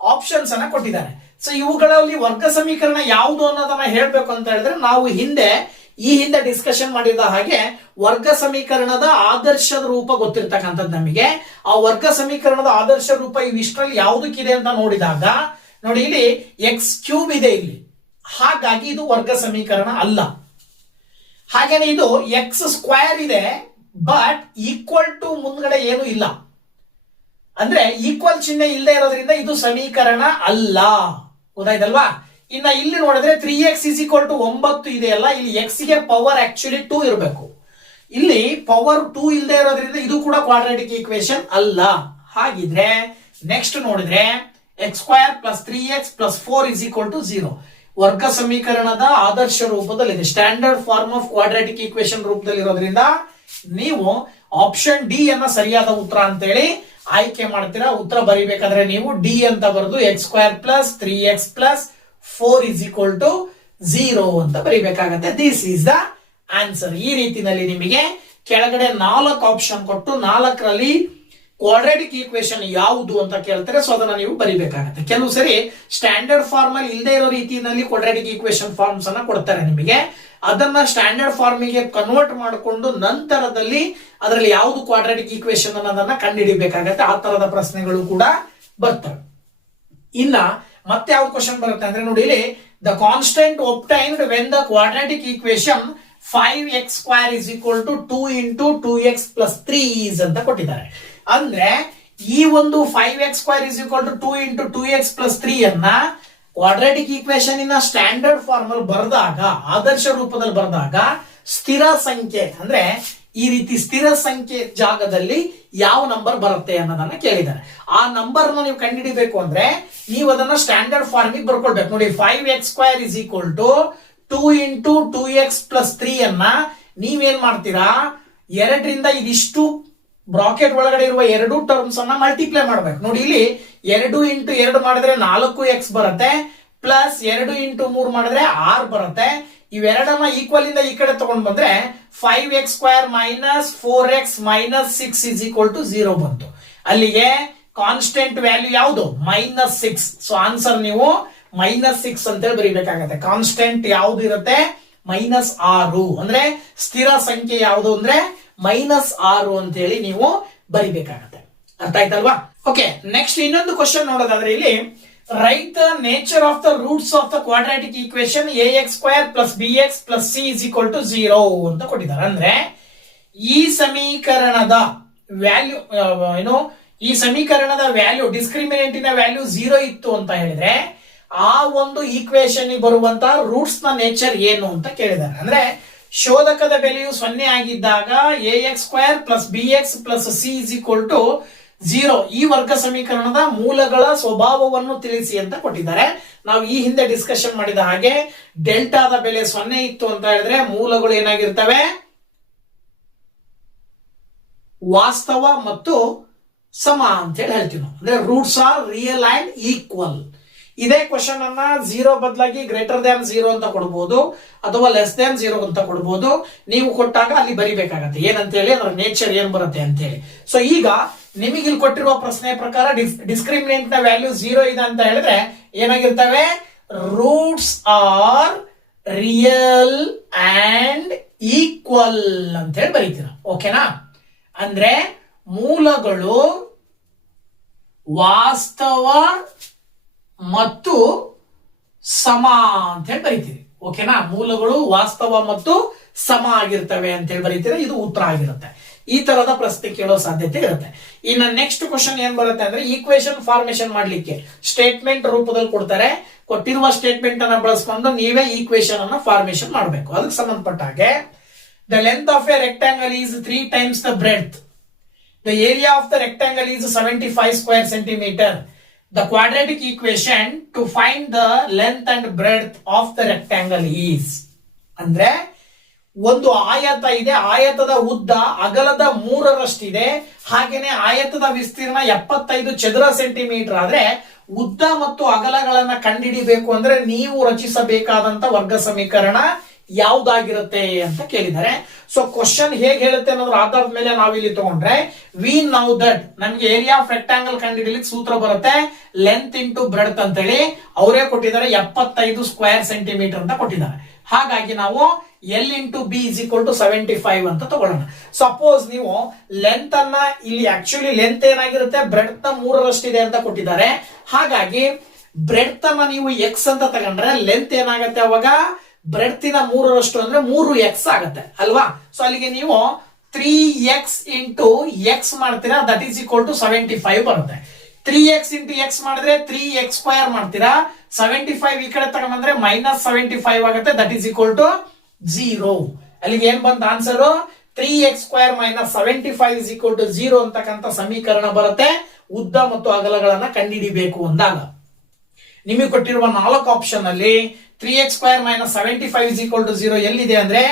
ಆಪ್ಷನ್ಸ್ ಅನ್ನ ಕೊಟ್ಟಿದ್ದಾರೆ. ಸೊ ಇವುಗಳಲ್ಲಿ ವರ್ಗ ಸಮೀಕರಣ ಯಾವುದು ಅನ್ನೋದನ್ನ ಹೇಳ್ಬೇಕು ಅಂತ ಹೇಳಿದ್ರೆ ನಾವು ಈ ಹಿಂದೆ ಡಿಸ್ಕಷನ್ ಮಾಡಿದ ಹಾಗೆ ವರ್ಗ ಸಮೀಕರಣದ ಆದರ್ಶದ ರೂಪ ಗೊತ್ತಿರ್ತಕ್ಕಂಥದ್ದು ನಮಗೆ. ಆ ವರ್ಗ ಸಮೀಕರಣದ ಆದರ್ಶ ರೂಪ ಇವಿಷ್ಟರಲ್ಲಿ ಯಾವುದಕ್ಕಿದೆ ಅಂತ ನೋಡಿದಾಗ ನೋಡಿ, ಇಲ್ಲಿ x³ ಇದೆ ಇಲ್ಲಿ, ಹಾಗಾಗಿ ಇದು ವರ್ಗ ಸಮೀಕರಣ ಅಲ್ಲ. ಹಾಗೇನೆ ಇದು x² ಇದೆ, ಬಟ್ ಈಕ್ವಲ್ ಟು ಮುಂದ್ಗಡೆ ಏನು ಇಲ್ಲ, ಅಂದ್ರೆ ಈಕ್ವಲ್ ಚಿಹ್ನೆ ಇಲ್ಲದೆ ಇರೋದ್ರಿಂದ ಇದು ಸಮೀಕರಣ ಅಲ್ಲ. ಗೊತ್ತಾಯ್ತಲ್ವಾ? ಇನ್ನ ಇಲ್ಲಿ ನೋಡಿದ್ರೆ 3x = 9 ಇದೆಯಲ್ಲ, ಇಲ್ಲಿ x ಗೆ ಪವರ್ ಆಕ್ಚುಲಿ 2 ಇರಬೇಕು. ಇಲ್ಲಿ ಪವರ್ 2 ಇಲ್ಲದೆ ಇರೋದ್ರಿಂದ ಇದು ಕೂಡ ಕ್ವಾಡ್ರಾಟಿಕ್ ಈಕ್ವೇಶನ್ ಅಲ್ಲ. ಹಾಗಿದ್ರೆ ನೆಕ್ಸ್ಟ್ ನೋಡಿದ್ರೆ x² + 3x + 4 = 0 ವರ್ಗ ಸಮೀಕರಣದ ಆದರ್ಶ ರೂಪದಲ್ಲಿದೆ. Standard form of quadratic equation ರೂಪದಲ್ಲಿ ಇರೋದ್ರಿಂದ ನೀವು ಆಪ್ಷನ್ ಡಿ ಅನ್ನ ಸರಿಯಾದ ಉತ್ತರ ಅಂತೇಳಿ ಆಯ್ಕೆ ಮಾಡ್ತೀರಾ. ಉತ್ತರ ಬರಿಬೇಕಾದ್ರೆ ನೀವು ಡಿ ಅಂತ ಬರೆದು x² + 3x + 4 = 0 ಅಂತ ಬರೀಬೇಕಾಗತ್ತೆ. This is the answer. ಈ ರೀತಿನಲ್ಲಿ ನಿಮಗೆ ಕೆಳಗಡೆ 4 ಆಪ್ಷನ್ ಕೊಟ್ಟು 4ರಲ್ಲಿ ಕ್ವಾಡ್ರಾಟಿಕ್ ಈಕ್ವೇಶನ್ ಯಾವುದು ಅಂತ ಕೇಳ್ತಾರೆ. ಸೊ ಅದನ್ನ ನೀವು ಬರಿಬೇಕಾಗತ್ತೆ. ಕೆಲವು ಸರಿ ಸ್ಟ್ಯಾಂಡರ್ಡ್ ಫಾರ್ಮ್ ಅಲ್ಲಿ ಇಲ್ಲದೆ ಇರೋ ರೀತಿಯಲ್ಲಿ ಕ್ವಾಡ್ರಾಟಿಕ್ ಈಕ್ವೇಶನ್ ಫಾರ್ಮ್ಸ್ ಅನ್ನ ಕೊಡ್ತಾರೆ ನಿಮಗೆ. ಅದನ್ನ ಸ್ಟ್ಯಾಂಡರ್ಡ್ ಫಾರ್ಮಿಗೆ ಕನ್ವರ್ಟ್ ಮಾಡಿಕೊಂಡು ನಂತರದಲ್ಲಿ ಅದರಲ್ಲಿ ಯಾವುದು ಕ್ವಾಡ್ರಾಟಿಕ್ ಈಕ್ವೇಶನ್ ಅನ್ನೋದನ್ನ ಕಂಡುಹಿಡಿಬೇಕಾಗತ್ತೆ. ಆ ತರದ ಪ್ರಶ್ನೆಗಳು ಕೂಡ ಬರ್ತವೆ. ಇನ್ನ ಮತ್ತೆ ಯಾವ್ದು ಕ್ವಶನ್ ಬರುತ್ತೆ ಅಂದ್ರೆ ನೋಡಿ ಇಲ್ಲಿ, the constant obtained when the quadratic equation 5x² is equal to 2 into 2x plus 3 is ಅಂತ ಕೊಟ್ಟಿದ್ದಾರೆ. ಅಂದ್ರೆ ಈ ಒಂದು 5x² is equal to 2 into 2x plus 3 ಅನ್ನ ಕ್ವಾಡ್ರಾಟಿಕ್ ಈಕ್ವೇಶನ್ ಇನ ಸ್ಟ್ಯಾಂಡರ್ಡ್ ಫಾರ್ಮ್ ಅಲ್ಲಿ ಬರೆದಾಗ, ಆದರ್ಶ ರೂಪದಲ್ಲಿ ಬರೆದಾಗ ಸ್ಥಿರ ಸಂಖ್ಯೆ ಅಂದ್ರೆ ಈ ರೀತಿ ಸ್ಥಿರ ಸಂಖ್ಯೆ ಜಾಗದಲ್ಲಿ ಯಾವ ನಂಬರ್ ಬರುತ್ತೆ ಅನ್ನೋದನ್ನ ಕೇಳಿದ್ದಾರೆ. ಆ ನಂಬರ್ ನೀವು ಕಂಡುಹಿಡಿಬೇಕು ಅಂದ್ರೆ ನೀವು ಅದನ್ನ ಸ್ಟ್ಯಾಂಡರ್ಡ್ ಫಾರ್ಮಿಗೆ ಬರ್ಕೊಳ್ಬೇಕು. ನೋಡಿ 5x² is equal to 2 into 2x plus 3 ಅನ್ನ ನೀವೇನ್ ಮಾಡ್ತೀರಾ, 2ರಿಂದ ಇದಿಷ್ಟು ಬ್ರಾಕೆಟ್ ಒಳಗಡೆ ಇರುವ 2 ಟರ್ಮ್ಸ್ ಅನ್ನ ಮಲ್ಟಿಪ್ಲೈ ಮಾಡ್ಬೇಕು. ನೋಡಿ ಇಲ್ಲಿ 2 into 2 ಮಾಡಿದ್ರೆ 4x ಬರುತ್ತೆ, ಪ್ಲಸ್ 2 into 3 ಮಾಡಿದ್ರೆ 6 ಬರುತ್ತೆ. ಇವೆರಡನ್ನ ಈಕ್ವಲ್ ಇಂದ ಈ ಕಡೆ ತಗೊಂಡ್ ಬಂದ್ರೆ 5x² minus 4x minus 6 is equal to 0 ಬಂತು. ಅಲ್ಲಿಗೆ ಕಾನ್ಸ್ಟೆಂಟ್ ವ್ಯಾಲ್ಯೂ ಯಾವುದು? -6. ಸೊ ಆನ್ಸರ್ ನೀವು -6 ಅಂತೇಳಿ ಬರೀಬೇಕಾಗತ್ತೆ. ಕಾನ್ಸ್ಟೆಂಟ್ ಯಾವ್ದು ಇರುತ್ತೆ? -6. ಅಂದ್ರೆ ಸ್ಥಿರ ಸಂಖ್ಯೆ ಯಾವುದು ಅಂದ್ರೆ -6 ಅಂತ ಹೇಳಿ ನೀವು ಬರಿಬೇಕಾಗತ್ತೆ. ಅರ್ಥ ಆಯ್ತಲ್ವಾ? ಓಕೆ, ನೆಕ್ಸ್ಟ್ ಇನ್ನೊಂದು ಕ್ವಶನ್ ನೋಡೋದಾದ್ರೆ ಇಲ್ಲಿ, right the nature of the roots of the quadratic equation ax² plus bx plus c is equal to 0 ಅಂತ ಕೊಟ್ಟಿದ್ದಾರೆ. ಅಂದ್ರೆ ಈ ಸಮೀಕರಣದ ವ್ಯಾಲ್ಯೂ ಏನು, ಈ ಸಮೀಕರಣದ ವ್ಯಾಲ್ಯೂ ಡಿಸ್ಕ್ರಿಮಿನೆಂಟಿನ ವ್ಯಾಲ್ಯೂ 0 ಇತ್ತು ಅಂತ ಹೇಳಿದ್ರೆ ಆ ಒಂದು ಈಕ್ವೇಶನ್ ಬರುವಂತ ರೂಟ್ಸ್ ನ ನೇಚರ್ ಏನು ಅಂತ ಕೇಳಿದ್ದಾರೆ. ಅಂದ್ರೆ ಶೋಧಕದ ಬೆಲೆಯು 0 ಆಗಿದ್ದಾಗ ax² plus bx plus c is equal to 0 ಈ ವರ್ಗ ಸಮೀಕರಣದ ಮೂಲಗಳ ಸ್ವಭಾವವನ್ನು ತಿಳಿಸಿ ಅಂತ ಕೊಟ್ಟಿದ್ದಾರೆ. ನಾವು ಈ ಹಿಂದೆ ಡಿಸ್ಕಷನ್ ಮಾಡಿದ ಹಾಗೆ ಡೆಲ್ಟಾದ ಬೆಲೆ 0 ಇತ್ತು ಅಂತ ಹೇಳಿದ್ರೆ ಮೂಲಗಳು ಏನಾಗಿರ್ತವೆ? ವಾಸ್ತವ ಮತ್ತು ಸಮ ಅಂತ ಹೇಳಿ ಹೇಳ್ತೀವಿ ನಾವು. ಅಂದ್ರೆ roots are real and equal. ಇದೇ ಕ್ವಶನ್ ಅನ್ನ 0 ಬದಲಾಗಿ ಗ್ರೇಟರ್ ದ್ಯಾನ್ 0 ಅಂತ ಕೊಡಬಹುದು ಅಥವಾ ಲೆಸ್ ದ್ಯಾನ್ 0 ಅಂತ ಕೊಡಬಹುದು. ನೀವು ಕೊಟ್ಟಾಗ ಅಲ್ಲಿ ಬರಿಬೇಕಾಗತ್ತೆ ಏನಂತ ಹೇಳಿ, ಅದರ ನೇಚರ್ ಏನ್ ಬರುತ್ತೆ ಅಂತ ಹೇಳಿ. ಸೊ ಈಗ ನಿಮಗೆ ಇಲ್ಲಿ ಕೊಟ್ಟಿರುವ ಪ್ರಶ್ನೆ ಪ್ರಕಾರ ಡಿಸ್ಕ್ರಿಮಿನೆಂಟ್ ನ ವ್ಯಾಲ್ಯೂ 0 ಇದೆ ಅಂತ ಹೇಳಿದ್ರೆ ಏನಾಗಿರ್ತವೆ? Roots are real and equal ಅಂತ ಹೇಳಿ ಬರೀತೀರ. ಓಕೆನಾ? ಅಂದ್ರೆ ಮೂಲಗಳು ವಾಸ್ತವ ಮತ್ತು ಸಮ ಅಂತ ಹೇಳಿ ಬರೀತೀರಿ. ಓಕೆನಾ? ಮೂಲಗಳು ವಾಸ್ತವ ಮತ್ತು ಸಮ ಆಗಿರ್ತವೆ ಅಂತ ಹೇಳಿ ಬರೀತೀರಿ. ಇದು ಉತ್ತರ ಆಗಿರುತ್ತೆ. ಈ ತರದ ಪ್ರಶ್ನೆ ಕೇಳೋ ಸಾಧ್ಯತೆ ಇರುತ್ತೆ. ಇನ್ನು ನೆಕ್ಸ್ಟ್ ಕ್ವಶನ್ ಏನ್ ಬರುತ್ತೆ ಅಂದ್ರೆ, ಈಕ್ವೇಶನ್ ಫಾರ್ಮೇಶನ್ ಮಾಡ್ಲಿಕ್ಕೆ ಸ್ಟೇಟ್ಮೆಂಟ್ ರೂಪದಲ್ಲಿ ಕೊಡ್ತಾರೆ. ಕೊಟ್ಟಿರುವ ಸ್ಟೇಟ್ಮೆಂಟ್ ಅನ್ನ ಬಳಸ್ಕೊಂಡು ನೀವೇ ಈಕ್ವೇಶನ್ ಅನ್ನ ಫಾರ್ಮೇಶನ್ ಮಾಡಬೇಕು. ಅದಕ್ಕೆ ಸಂಬಂಧಪಟ್ಟ ಹಾಗೆ the length of A rectangle is 3 times the breadth. The area of the rectangle is 75 square centimeter. The quadratic equation to find the length and breadth of the rectangle is. ಅಂದ್ರೆ ಒಂದು ಆಯತ ಇದೆ, ಆಯತದ ಉದ್ದ ಅಗಲದ 3ರಷ್ಟಿದೆ, ಹಾಗೇನೆ ಆಯತದ ವಿಸ್ತೀರ್ಣ 75 ಚದರ ಸೆಂಟಿಮೀಟರ್ ಆದ್ರೆ ಉದ್ದ ಮತ್ತು ಅಗಲಗಳನ್ನ ಕಂಡುಹಿಡಿಬೇಕು ಅಂದ್ರೆ ನೀವು ರಚಿಸಬೇಕಾದಂತ ವರ್ಗ ಸಮೀಕರಣ ಯಾವ್ದಾಗಿರುತ್ತೆ ಅಂತ ಕೇಳಿದ್ದಾರೆ. ಸೊ ಕ್ವಶನ್ ಹೇಗೆ ಹೇಳುತ್ತೆ ಅನ್ನೋದ್ರ ಆಧಾರದ ಮೇಲೆ ನಾವಿಲ್ಲಿ ತಗೊಂಡ್ರೆ, ವಿ ನೌ ದಟ್ ನಮ್ಗೆ ಏರಿಯಾ ಆಫ್ ರೆಕ್ಟಾಂಗಲ್ ಕಂಡುಹಿಡಿಯಲಿಕ್ಕೆ ಸೂತ್ರ ಬರುತ್ತೆ ಲೆಂತ್ ಇಂಟು ಬ್ರೆಡ್ತ್ ಅಂತ ಹೇಳಿ. ಅವರೇ ಕೊಟ್ಟಿದ್ದಾರೆ 75 ಸ್ಕ್ವೇರ್ ಸೆಂಟಿಮೀಟರ್ ಅಂತ ಕೊಟ್ಟಿದ್ದಾರೆ. ಹಾಗಾಗಿ ನಾವು L into B is equal to 75 ಅಂತ ತಗೊಳ್ಳೋಣ. ಸಪೋಸ್ ನೀವು ಲೆಂತ್ ಅನ್ನ ಇಲ್ಲಿ ಆಕ್ಚುಲಿ ಲೆಂತ್ ಏನಾಗಿರುತ್ತೆ, ಬ್ರೆಡ್ತ್ ನ 3ರಷ್ಟಿದೆ ಅಂತ ಕೊಟ್ಟಿದ್ದಾರೆ. ಹಾಗಾಗಿ ಬ್ರೆಡ್ತ್ ಅನ್ನ ನೀವು ಎಕ್ಸ್ ಅಂತ ತಗೊಂಡ್ರೆ ಲೆಂತ್ ಏನಾಗುತ್ತೆ ಅವಾಗ ಬ್ರೆಡ್ತಿನ 3ರಷ್ಟು ಅಂದ್ರೆ 3x ಆಗುತ್ತೆ ಅಲ್ವಾ. ಸೊ ಅಲ್ಲಿಗೆ ನೀವು 3x ಇಂಟು ಎಕ್ಸ್ ಮಾಡ್ತೀರಾ, ದಟ್ ಈಸ್ ಈಕ್ವಲ್ ಟು 75 ಬರುತ್ತೆ. 3x ಇಂಟು ಎಕ್ಸ್ ಮಾಡಿದ್ರೆ 3x² ಮಾಡ್ತೀರಾ, 75 ಈ ಕಡೆ ತಗೊಂಡ್ಬಂದ್ರೆ -75 ಆಗುತ್ತೆ, ದಟ್ ಈಸ್ ಈಕ್ವಲ್ ಟು 0. ಅಲ್ಲಿಗೆ ಏನ್ ಬಂತ answer? 3x² - 75 is equal to 0 ಅಂತಕ್ಕಂಥ ಸಮೀಕರಣ ಬರುತ್ತೆ ಉದ್ದ ಮತ್ತು ಅಗಲಗಳನ್ನ ಕಂಡುಹಿಡಿಬೇಕು ಅಂದಾಗ. ನಿಮಗೆ ಕೊಟ್ಟಿರುವ 4 ಆಪ್ಷನ್ ಅಲ್ಲಿ 3x² - 75 is equal to 0 ಎಲ್ಲಿದೆ ಅಂದ್ರೆ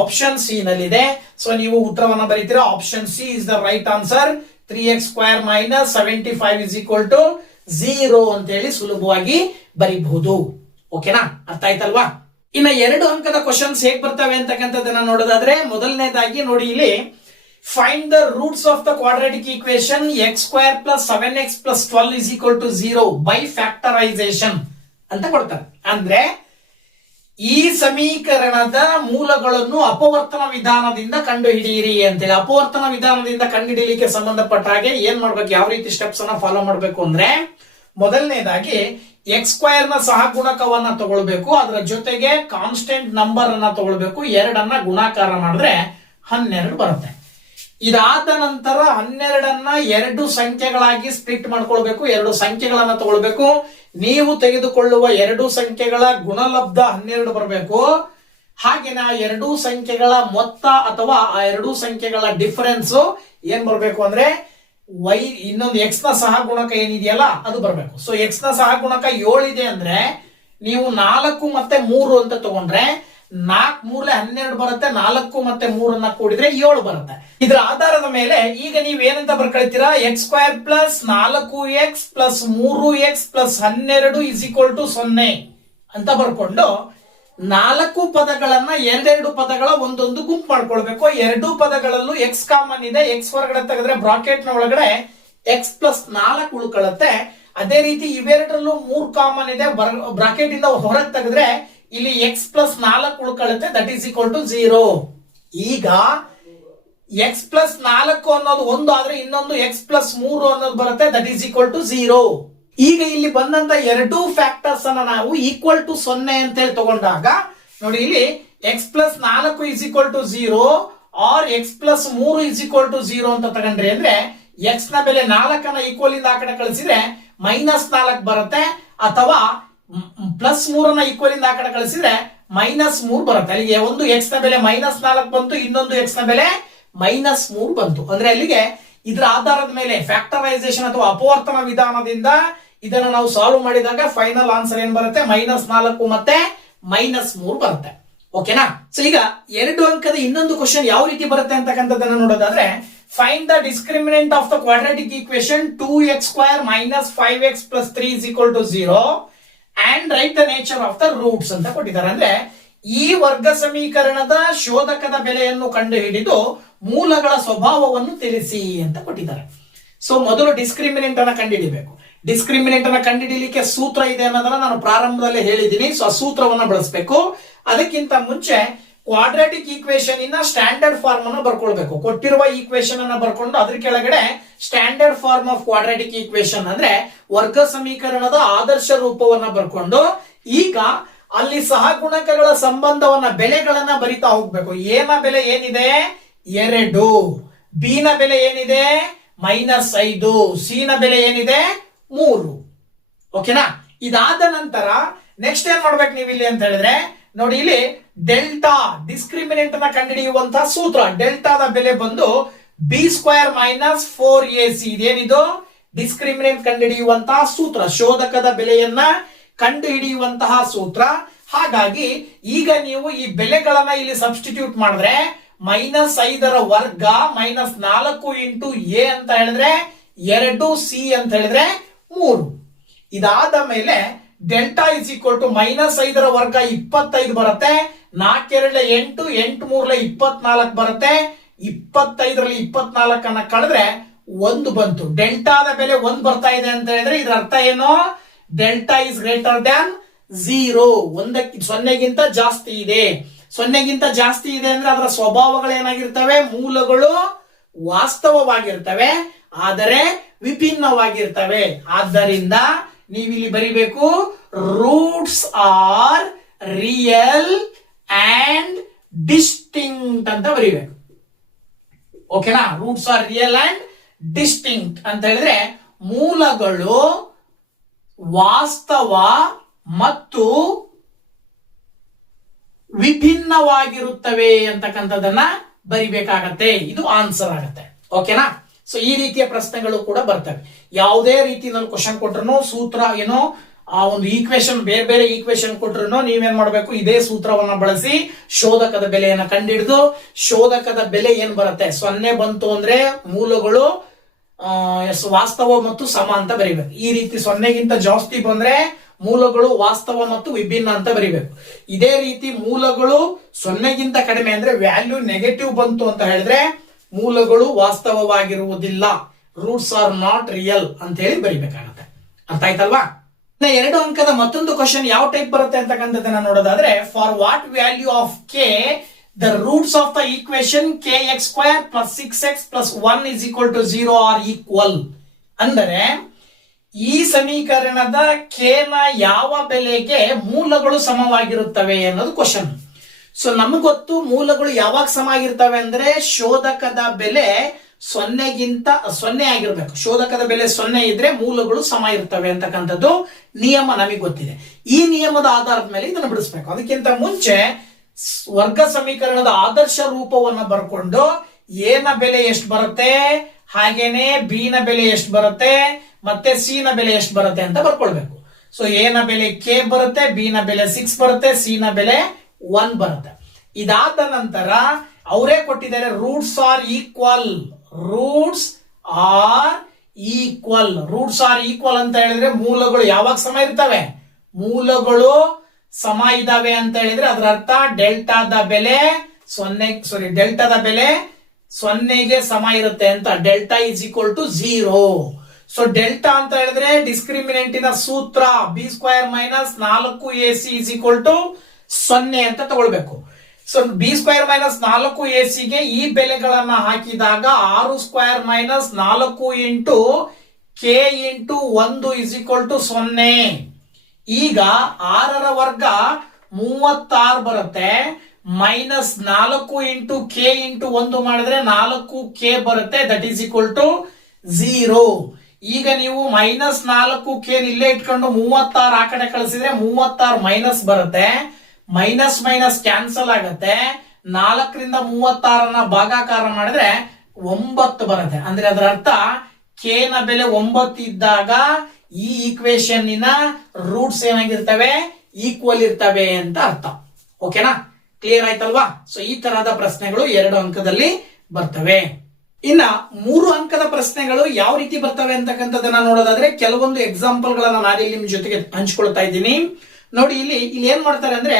ಆಪ್ಷನ್ ಸಿ ನಲ್ಲಿದೆ. ಸೊ ನೀವು ಉತ್ತರವನ್ನ ಬರೀತೀರಾ, option C is the right answer. 3x² - 75 is equal to 0 ಅಂತ ಹೇಳಿ ಸುಲಭವಾಗಿ ಬರೀಬಹುದು. ಓಕೆನಾ? ಅರ್ಥ ಆಯ್ತಲ್ವಾ? ಇನ್ನ 2 ಅಂಕದ ಕ್ವಶನ್ಸ್ ಹೇಗ್ ಬರ್ತವೆ ಅಂತಕ್ಕಂಥದ್ದನ್ನ ನೋಡೋದಾದ್ರೆ ಮೊದಲನೇದಾಗಿ ನೋಡಿ ಇಲ್ಲಿ find the roots of the quadratic equation x² + 7x + 12 = 0 by factorisation ಅಂತ ಕೊಡ್ತಾರೆ. ಅಂದ್ರೆ ಈ ಸಮೀಕರಣದ ಮೂಲಗಳನ್ನು ಅಪವರ್ತನ ವಿಧಾನದಿಂದ ಕಂಡುಹಿಡಿಯಿರಿ ಅಂತೇಳಿ. ಅಪವರ್ತನ ವಿಧಾನದಿಂದ ಕಂಡುಹಿಡಿಯಲಿಕ್ಕೆ ಸಂಬಂಧಪಟ್ಟ ಹಾಗೆ ಏನ್ ಮಾಡ್ಬೇಕು, ಯಾವ ರೀತಿ ಸ್ಟೆಪ್ಸ್ ಅನ್ನ ಫಾಲೋ ಮಾಡಬೇಕು ಅಂದ್ರೆ ಮೊದಲನೇದಾಗಿ x² ನ ಸಹಗುಣಕವನ್ನ ತಗೊಳ್ಬೇಕು, ಅದರ ಜೊತೆಗೆ ಕಾನ್ಸ್ಟೆಂಟ್ ನಂಬರ್ ಅನ್ನ ತಗೊಳ್ಬೇಕು, 2 ಗುಣಾಕಾರ ಮಾಡಿದ್ರೆ 12 ಬರುತ್ತೆ. ಇದಾದ ನಂತರ 12 2 ಸಂಖ್ಯೆಗಳಾಗಿ ಸ್ಪ್ಲಿಟ್ ಮಾಡ್ಕೊಳ್ಬೇಕು, 2 ಸಂಖ್ಯೆಗಳನ್ನ ತಗೊಳ್ಬೇಕು. ನೀವು ತೆಗೆದುಕೊಳ್ಳುವ 2 ಸಂಖ್ಯೆಗಳ ಗುಣಲಬ್ಧ 12 ಬರಬೇಕು. ಹಾಗೇನೆ ಆ 2 ಸಂಖ್ಯೆಗಳ ಮೊತ್ತ ಅಥವಾ ಆ 2 ಸಂಖ್ಯೆಗಳ ಡಿಫರೆನ್ಸ್ ಏನ್ ಬರಬೇಕು ಅಂದ್ರೆ ಇನ್ನೊಂದು x ನ ಸಹಗುಣಕ ಏನಿದೆಯಲ್ಲ ಅದು ಬರಬೇಕು. ಸೊ x ನ ಸಹಗುಣಕ 7 ಇದೆ ಅಂದ್ರೆ ನೀವು 4 ಮತ್ತೆ 3 ಅಂತ ತಗೊಂಡ್ರೆ 4 3 12 ಬರುತ್ತೆ, 4 ಮತ್ತೆ 3 ಕೂಡಿದ್ರೆ 7 ಬರುತ್ತೆ. ಇದರ ಆಧಾರದ ಮೇಲೆ ಈಗ ನೀವು ಏನಂತ ಬರ್ಕೊಳ್ತೀರಾ, x² + 4x + 3x + 12 = 0 ಅಂತ ಬರ್ಕೊಂಡು 4 ಪದಗಳನ್ನ 2 ಪದಗಳ ಒಂದೊಂದು ಗುಂಪು ಮಾಡ್ಕೊಳ್ಬೇಕು. 2 ಪದಗಳಲ್ಲೂ x ಕಾಮನ್ ಇದೆ, x ಹೊರಗಡೆ ತೆಗೆದ್ರೆ ಬ್ರಾಕೆಟ್ ನ ಒಳಗಡೆ x + 4 ಉಳ್ಕೊಳ್ಳುತ್ತೆ. ಅದೇ ರೀತಿ ಇವೆರಡರಲ್ಲೂ 3 ಕಾಮನ್ ಇದೆ, ಬ್ರಾಕೆಟ್ ಇಂದ ಹೊರಗೆ ತೆಗೆದ್ರೆ ಇಲ್ಲಿ x + 4 ಉಳ್ಕೊಳ್ಳುತ್ತೆ, ದಟ್ ಈಸ್ ಈಕ್ವಲ್ ಟು 0. ಈಗ x + 4 ಅನ್ನೋದು 1 ಆದ್ರೆ ಇನ್ನೊಂದು x + 3 ಅನ್ನೋದು ಬರುತ್ತೆ, ದಟ್ ಈಸ್ ಈಕ್ವಲ್ ಟು 0. ಈಗ ಇಲ್ಲಿ ಬಂದಂತ 2 ಫ್ಯಾಕ್ಟರ್ಸ್ ಅನ್ನ ನಾವು ಈಕ್ವಲ್ ಟು 0 ಅಂತ ಹೇಳಿ ತಗೊಂಡಾಗ ನೋಡಿ ಇಲ್ಲಿ x + 4 = 0 ಆರ್ x + 3 = 0 ಅಂತ ತಗೊಂಡ್ರಿ ಅಂದ್ರೆ x ನ ಬೆಲೆ 4 ಅನ್ನ ಈಕ್ವಲ್ ಇಂದ ಆ ಕಡೆ ಕಳಿಸಿದ್ರೆ -4 ಬರುತ್ತೆ, ಅಥವಾ +3 ಅನ್ನ ಈಕ್ವಲ್ ಇಂದ ಆ ಕಡೆ ಕಳಿಸಿದ್ರೆ -3 ಬರುತ್ತೆ. ಅಲ್ಲಿಗೆ ಒಂದು x ನ ಬೆಲೆ -4 ಬಂತು, ಇನ್ನೊಂದು x ನ ಬೆಲೆ -3 ಬಂತು. ಅಂದ್ರೆ ಅಲ್ಲಿಗೆ ಇದರ ಆಧಾರದ ಮೇಲೆ ಫ್ಯಾಕ್ಟರೈಸೇಷನ್ ಅಥವಾ ಅಪವರ್ತನ ವಿಧಾನದಿಂದ ಇದನ್ನ ನಾವು ಸಾಲ್ವ್ ಮಾಡಿದಾಗ ಫೈನಲ್ ಆನ್ಸರ್ ಏನ್ ಬರುತ್ತೆ, -4 ಮತ್ತೆ -3 ಬರುತ್ತೆ. ಓಕೆನಾ. ಸೊ ಈಗ 2 ಅಂಕದ ಇನ್ನೊಂದು ಕ್ವಶನ್ ಯಾವ ರೀತಿ ಬರುತ್ತೆ ಅಂತಕ್ಕಂಥದ್ದನ್ನ ನೋಡೋದಾದ್ರೆ find the discriminant of the quadratic equation 2x² - 5x + 3 = 0 and write the nature of the roots ಅಂತ ಕೊಟ್ಟಿದ್ದಾರೆ. ಅಂದ್ರೆ ಈ ವರ್ಗ ಸಮೀಕರಣದ ಶೋಧಕದ ಬೆಲೆಯನ್ನು ಕಂಡುಹಿಡಿದು ಮೂಲಗಳ ಸ್ವಭಾವವನ್ನು ತಿಳಿಸಿ ಅಂತ ಕೊಟ್ಟಿದ್ದಾರೆ. ಸೊ ಮೊದಲು ಡಿಸ್ಕ್ರಿಮಿನೆಂಟ್ ಅನ್ನ ಕಂಡುಹಿಡಿಬೇಕು. ಡಿಸ್ಕ್ರಿಮಿನೆಂಟ್ ಅನ್ನ ಕಂಡುಹಿಡಿಯಲಿಕ್ಕೆ ಸೂತ್ರ ಇದೆ ಅನ್ನೋದನ್ನ ನಾನು ಪ್ರಾರಂಭದಲ್ಲಿ ಹೇಳಿದ್ದೀನಿ. ಸೊ ಆ ಸೂತ್ರವನ್ನ ಬಳಸಬೇಕು. ಅದಕ್ಕಿಂತ ಮುಂಚೆ ಕ್ವಾಡ್ರಾಟಿಕ್ ಈಕ್ವೇಶನ್ ಇನ್ನ ಸ್ಟ್ಯಾಂಡರ್ಡ್ ಫಾರ್ಮ್ ಅನ್ನು ಬರ್ಕೊಳ್ಬೇಕು. ಕೊಟ್ಟಿರುವ ಈಕ್ವೇಶನ್ ಅನ್ನ ಬರ್ಕೊಂಡು ಅದ್ರ ಕೆಳಗಡೆ standard form of quadratic equation ಅಂದ್ರೆ ವರ್ಗ ಸಮೀಕರಣದ ಆದರ್ಶ ರೂಪವನ್ನ ಬರ್ಕೊಂಡು ಈಗ ಅಲ್ಲಿ ಸಹಗುಣಕಗಳ ಸಂಬಂಧವನ್ನ ಬೆಲೆಗಳನ್ನ ಬರಿತಾ ಹೋಗ್ಬೇಕು. ಎ ನ ಬೆಲೆ ಏನಿದೆ 2, ಬಿ ನ ಬೆಲೆ ಏನಿದೆ -5, ಸಿ ನ ಬೆಲೆ ಏನಿದೆ 3. ಓಕೆನಾ. ಇದಾದ ನಂತರ ನೆಕ್ಸ್ಟ್ ಏನ್ ಮಾಡ್ಬೇಕು ನೀವು ಇಲ್ಲಿ ಅಂತ ಹೇಳಿದ್ರೆ ನೋಡಿ ಇಲ್ಲಿ ಡೆಲ್ಟಾ ಡಿಸ್ಕ್ರಿಮಿನೆಂಟ್ ನ ಕಂಡುಹಿಡಿಯುವಂತಹ ಸೂತ್ರ. ಡೆಲ್ಟಾದ ಬೆಲೆ ಬಂದು b² - 4ac. ಇದೇನಿದು ಡಿಸ್ಕ್ರಿಮಿನೆಂಟ್ ಕಂಡುಹಿಡಿಯುವಂತಹ ಸೂತ್ರ, ಶೋಧಕದ ಬೆಲೆಯನ್ನ ಕಂಡುಹಿಡಿಯುವಂತಹ ಸೂತ್ರ. ಹಾಗಾಗಿ ಈಗ ನೀವು ಈ ಬೆಲೆಗಳನ್ನ ಇಲ್ಲಿ ಸಬ್ಸ್ಟಿಟ್ಯೂಟ್ ಮಾಡಿದ್ರೆ -5 ವರ್ಗ -4 ಇಂಟು a ಅಂತ ಹೇಳಿದ್ರೆ 2c ಅಂತ ಹೇಳಿದ್ರೆ 3. ಇದಾದ ಮೇಲೆ ಡೆಲ್ಟಾ ಇಸ್ ಈಕ್ವಲ್ ಟು -5 ವರ್ಗ 25 ಬರುತ್ತೆ, 4 2 8, 8 3 24 ಬರುತ್ತೆ. 25ರಲ್ಲಿ 24 ಅನ್ನ ಕಳೆದ್ರೆ 1 ಬಂತು. ಡೆಲ್ಟಾದ ಬೆಲೆ 1 ಬರ್ತಾ ಇದೆ ಅಂತ ಹೇಳಿದ್ರೆ ಇದರ ಅರ್ಥ ಏನು, ಡೆಲ್ಟಾ ಇಸ್ ಗ್ರೇಟರ್ ದ್ಯಾನ್ 0. 0ಗಿಂತ ಜಾಸ್ತಿ ಇದೆ. 0ಗಿಂತ ಜಾಸ್ತಿ ಇದೆ ಅಂದ್ರೆ ಅದರ ಸ್ವಭಾವಗಳು ಏನಾಗಿರ್ತವೆ, ಮೂಲಗಳು ವಾಸ್ತವವಾಗಿರ್ತವೆ ಆದರೆ ವಿಭಿನ್ನವಾಗಿರ್ತವೆ. ಆದ್ದರಿಂದ ನೀವಿಲ್ಲಿ ಬರಿಬೇಕು roots are real and distinct ಅಂತ ಬರಿಬೇಕು. ಓಕೆನಾ. Roots are real and distinct ಅಂತ ಹೇಳಿದ್ರೆ ಮೂಲಗಳು ವಾಸ್ತವ ಮತ್ತು ವಿಭಿನ್ನವಾಗಿರುತ್ತವೆ ಅಂತಕ್ಕಂಥದ್ದನ್ನ ಬರಿಬೇಕಾಗತ್ತೆ. ಇದು ಆನ್ಸರ್ ಆಗತ್ತೆ. ಓಕೆನಾ. ಸೊ ಈ ರೀತಿಯ ಪ್ರಶ್ನೆಗಳು ಕೂಡ ಬರ್ತವೆ. ಯಾವುದೇ ರೀತಿಯಲ್ಲಿ ಕ್ವಶನ್ ಕೊಟ್ರು ಸೂತ್ರ ಏನೋ ಆ ಒಂದು ಈಕ್ವೇಶನ್ ಬೇರೆ ಬೇರೆ ಈಕ್ವೇಶನ್ ಕೊಟ್ರು ನೀವೇನ್ ಮಾಡಬೇಕು, ಇದೇ ಸೂತ್ರವನ್ನ ಬಳಸಿ ಶೋಧಕದ ಬೆಲೆಯನ್ನ ಕಂಡುಹಿಡಿದು ಶೋಧಕದ ಬೆಲೆ ಏನ್ ಬರುತ್ತೆ 0 ಬಂತು ಅಂದ್ರೆ ಮೂಲಗಳು ವಾಸ್ತವ ಮತ್ತು ಸಮ ಅಂತ ಬರೀಬೇಕು. ಈ ರೀತಿ 0ಗಿಂತ ಜಾಸ್ತಿ ಬಂದ್ರೆ ಮೂಲಗಳು ವಾಸ್ತವ ಮತ್ತು ವಿಭಿನ್ನ ಅಂತ ಬರಿಬೇಕು. ಇದೇ ರೀತಿ ಮೂಲಗಳು 0ಗಿಂತ ಕಡಿಮೆ ಅಂದ್ರೆ ವ್ಯಾಲ್ಯೂ ನೆಗೆಟಿವ್ ಬಂತು ಅಂತ ಹೇಳಿದ್ರೆ ಮೂಲಗಳು ವಾಸ್ತವವಾಗಿರುವುದಿಲ್ಲ, ರೂಟ್ಸ್ ಆರ್ ನಾಟ್ ರಿಯಲ್ ಅಂತ ಹೇಳಿ ಬರಿಬೇಕಾಗತ್ತೆ. ಅರ್ಥ ಆಯ್ತಲ್ವಾ? 2 ಅಂಕದ ಮತ್ತೊಂದು ಕ್ವಶನ್ ಯಾವ ಟೈಪ್ ಬರುತ್ತೆ ಅಂತಕ್ಕಂಥದ್ದನ್ನ ನೋಡೋದಾದ್ರೆ, for what value of K the roots of the equation kx² + 6x + 1 = 0 are equal. ಅಂದರೆ ಈ ಸಮೀಕರಣದ ಕೆ ನ ಯಾವ ಬೆಲೆಗೆ ಮೂಲಗಳು ಸಮವಾಗಿರುತ್ತವೆ ಅನ್ನೋದು ಕ್ವಶನ್. ಸೊ ನಮಗೆ ಗೊತ್ತು ಮೂಲಗಳು ಯಾವಾಗ ಸಮ ಆಗಿರ್ತವೆ ಅಂದ್ರೆ ಶೋಧಕದ ಬೆಲೆ 0 ಆಗಿರ್ಬೇಕು. ಶೋಧಕದ ಬೆಲೆ 0 ಇದ್ರೆ ಮೂಲಗಳು ಸಮ ಇರ್ತವೆ ಅಂತಕ್ಕಂಥದ್ದು ನಿಯಮ ನಮಗೆ ಗೊತ್ತಿದೆ. ಈ ನಿಯಮದ ಆಧಾರದ ಮೇಲೆ ಇದನ್ನು ಬಿಡಿಸ್ಬೇಕು. ಅದಕ್ಕಿಂತ ಮುಂಚೆ ವರ್ಗ ಸಮೀಕರಣದ ಆದರ್ಶ ರೂಪವನ್ನ ಬರ್ಕೊಂಡು ಎ ನ ಬೆಲೆ ಎಷ್ಟು ಬರುತ್ತೆ, ಹಾಗೇನೆ ಬಿ ನ ಬೆಲೆ ಎಷ್ಟು ಬರುತ್ತೆ, ಮತ್ತೆ ಸಿ ನ ಬೆಲೆ ಎಷ್ಟು ಬರುತ್ತೆ ಅಂತ ಬರ್ಕೊಳ್ಬೇಕು. ಸೊ ಎ ನ ಬೆಲೆ ಕೆ ಬರುತ್ತೆ, ಬಿ ನ ಬೆಲೆ 6 ಬರುತ್ತೆ, ಸಿ ನ ಬೆಲೆ 1 ಬರುತ್ತೆ. ಇದಾದ ನಂತರ ಅವರೇ ಕೊಟ್ಟಿದ್ದಾರೆ roots are equal. Roots are equal ಅಂತ ಹೇಳಿದ್ರೆ ಮೂಲಗಳು ಯಾವಾಗ ಸಮ ಇರ್ತವೆ, ಮೂಲಗಳು ಸಮ ಇದಾವೆ ಅಂತ ಹೇಳಿದ್ರೆ ಅದರ ಅರ್ಥ ಡೆಲ್ಟಾದ ಬೆಲೆ 0ಗೆ ಸಮ ಇರುತ್ತೆ ಅಂತ. ಡೆಲ್ಟಾ = 0. ಸೊ ಡೆಲ್ಟಾ ಅಂತ ಹೇಳಿದ್ರೆ ಡಿಸ್ಕ್ರಿಮಿನೆಂಟಿನ ಸೂತ್ರ b² - 4ac = 0 ಅಂತ ತಗೊಳ್ಬೇಕು. ಸೊ b² - 4ac ಗೆ ಈ ಬೆಲೆಗಳನ್ನ ಹಾಕಿದಾಗ 6² - 4 × k × 1 = 0. ಈಗ 6ರ ವರ್ಗ 36 ಬರುತ್ತೆ, -4 × k × 1 ಮಾಡಿದ್ರೆ 4k ಬರುತ್ತೆ, ದಟ್ ಈಸ್ = 0. ಈಗ ನೀವು -4k ಇಲ್ಲೇ ಇಟ್ಕೊಂಡು 36 ಆ ಕಡೆ ಕಳಿಸಿದ್ರೆ 36 ಮೈನಸ್ ಬರುತ್ತೆ, ಮೈನಸ್ ಕ್ಯಾನ್ಸಲ್ ಆಗುತ್ತೆ. 4ರಿಂದ 36 ಭಾಗಾಕಾರ ಮಾಡಿದ್ರೆ 9 ಬರುತ್ತೆ. ಅಂದ್ರೆ ಅದರ ಅರ್ಥ ಕೆ ನ ಬೆಲೆ 9 ಇದ್ದಾಗ ಈ ಈಕ್ವೇಶನ್ ರೂಟ್ಸ್ ಏನಾಗಿರ್ತವೆ, ಈಕ್ವಲ್ ಇರ್ತವೆ ಅಂತ ಅರ್ಥ. ಓಕೆನಾ? ಕ್ಲಿಯರ್ ಆಯ್ತಲ್ವಾ? ಸೊ ಈ ತರಹದ ಪ್ರಶ್ನೆಗಳು 2 ಅಂಕದಲ್ಲಿ ಬರ್ತವೆ. ಇನ್ನ 3 ಅಂಕದ ಪ್ರಶ್ನೆಗಳು ಯಾವ ರೀತಿ ಬರ್ತವೆ ಅಂತಕ್ಕಂಥದ್ದನ್ನ ನೋಡೋದಾದ್ರೆ ಕೆಲವೊಂದು ಎಕ್ಸಾಂಪಲ್ ಗಳನ್ನ ನಾನು ನಿಮ್ ಜೊತೆಗೆ ಹಂಚ್ಕೊಳ್ತಾ ಇದ್ದೀನಿ. ನೋಡಿ, ಇಲ್ಲಿ ಏನ್ ಮಾಡ್ತಾರೆ ಅಂದ್ರೆ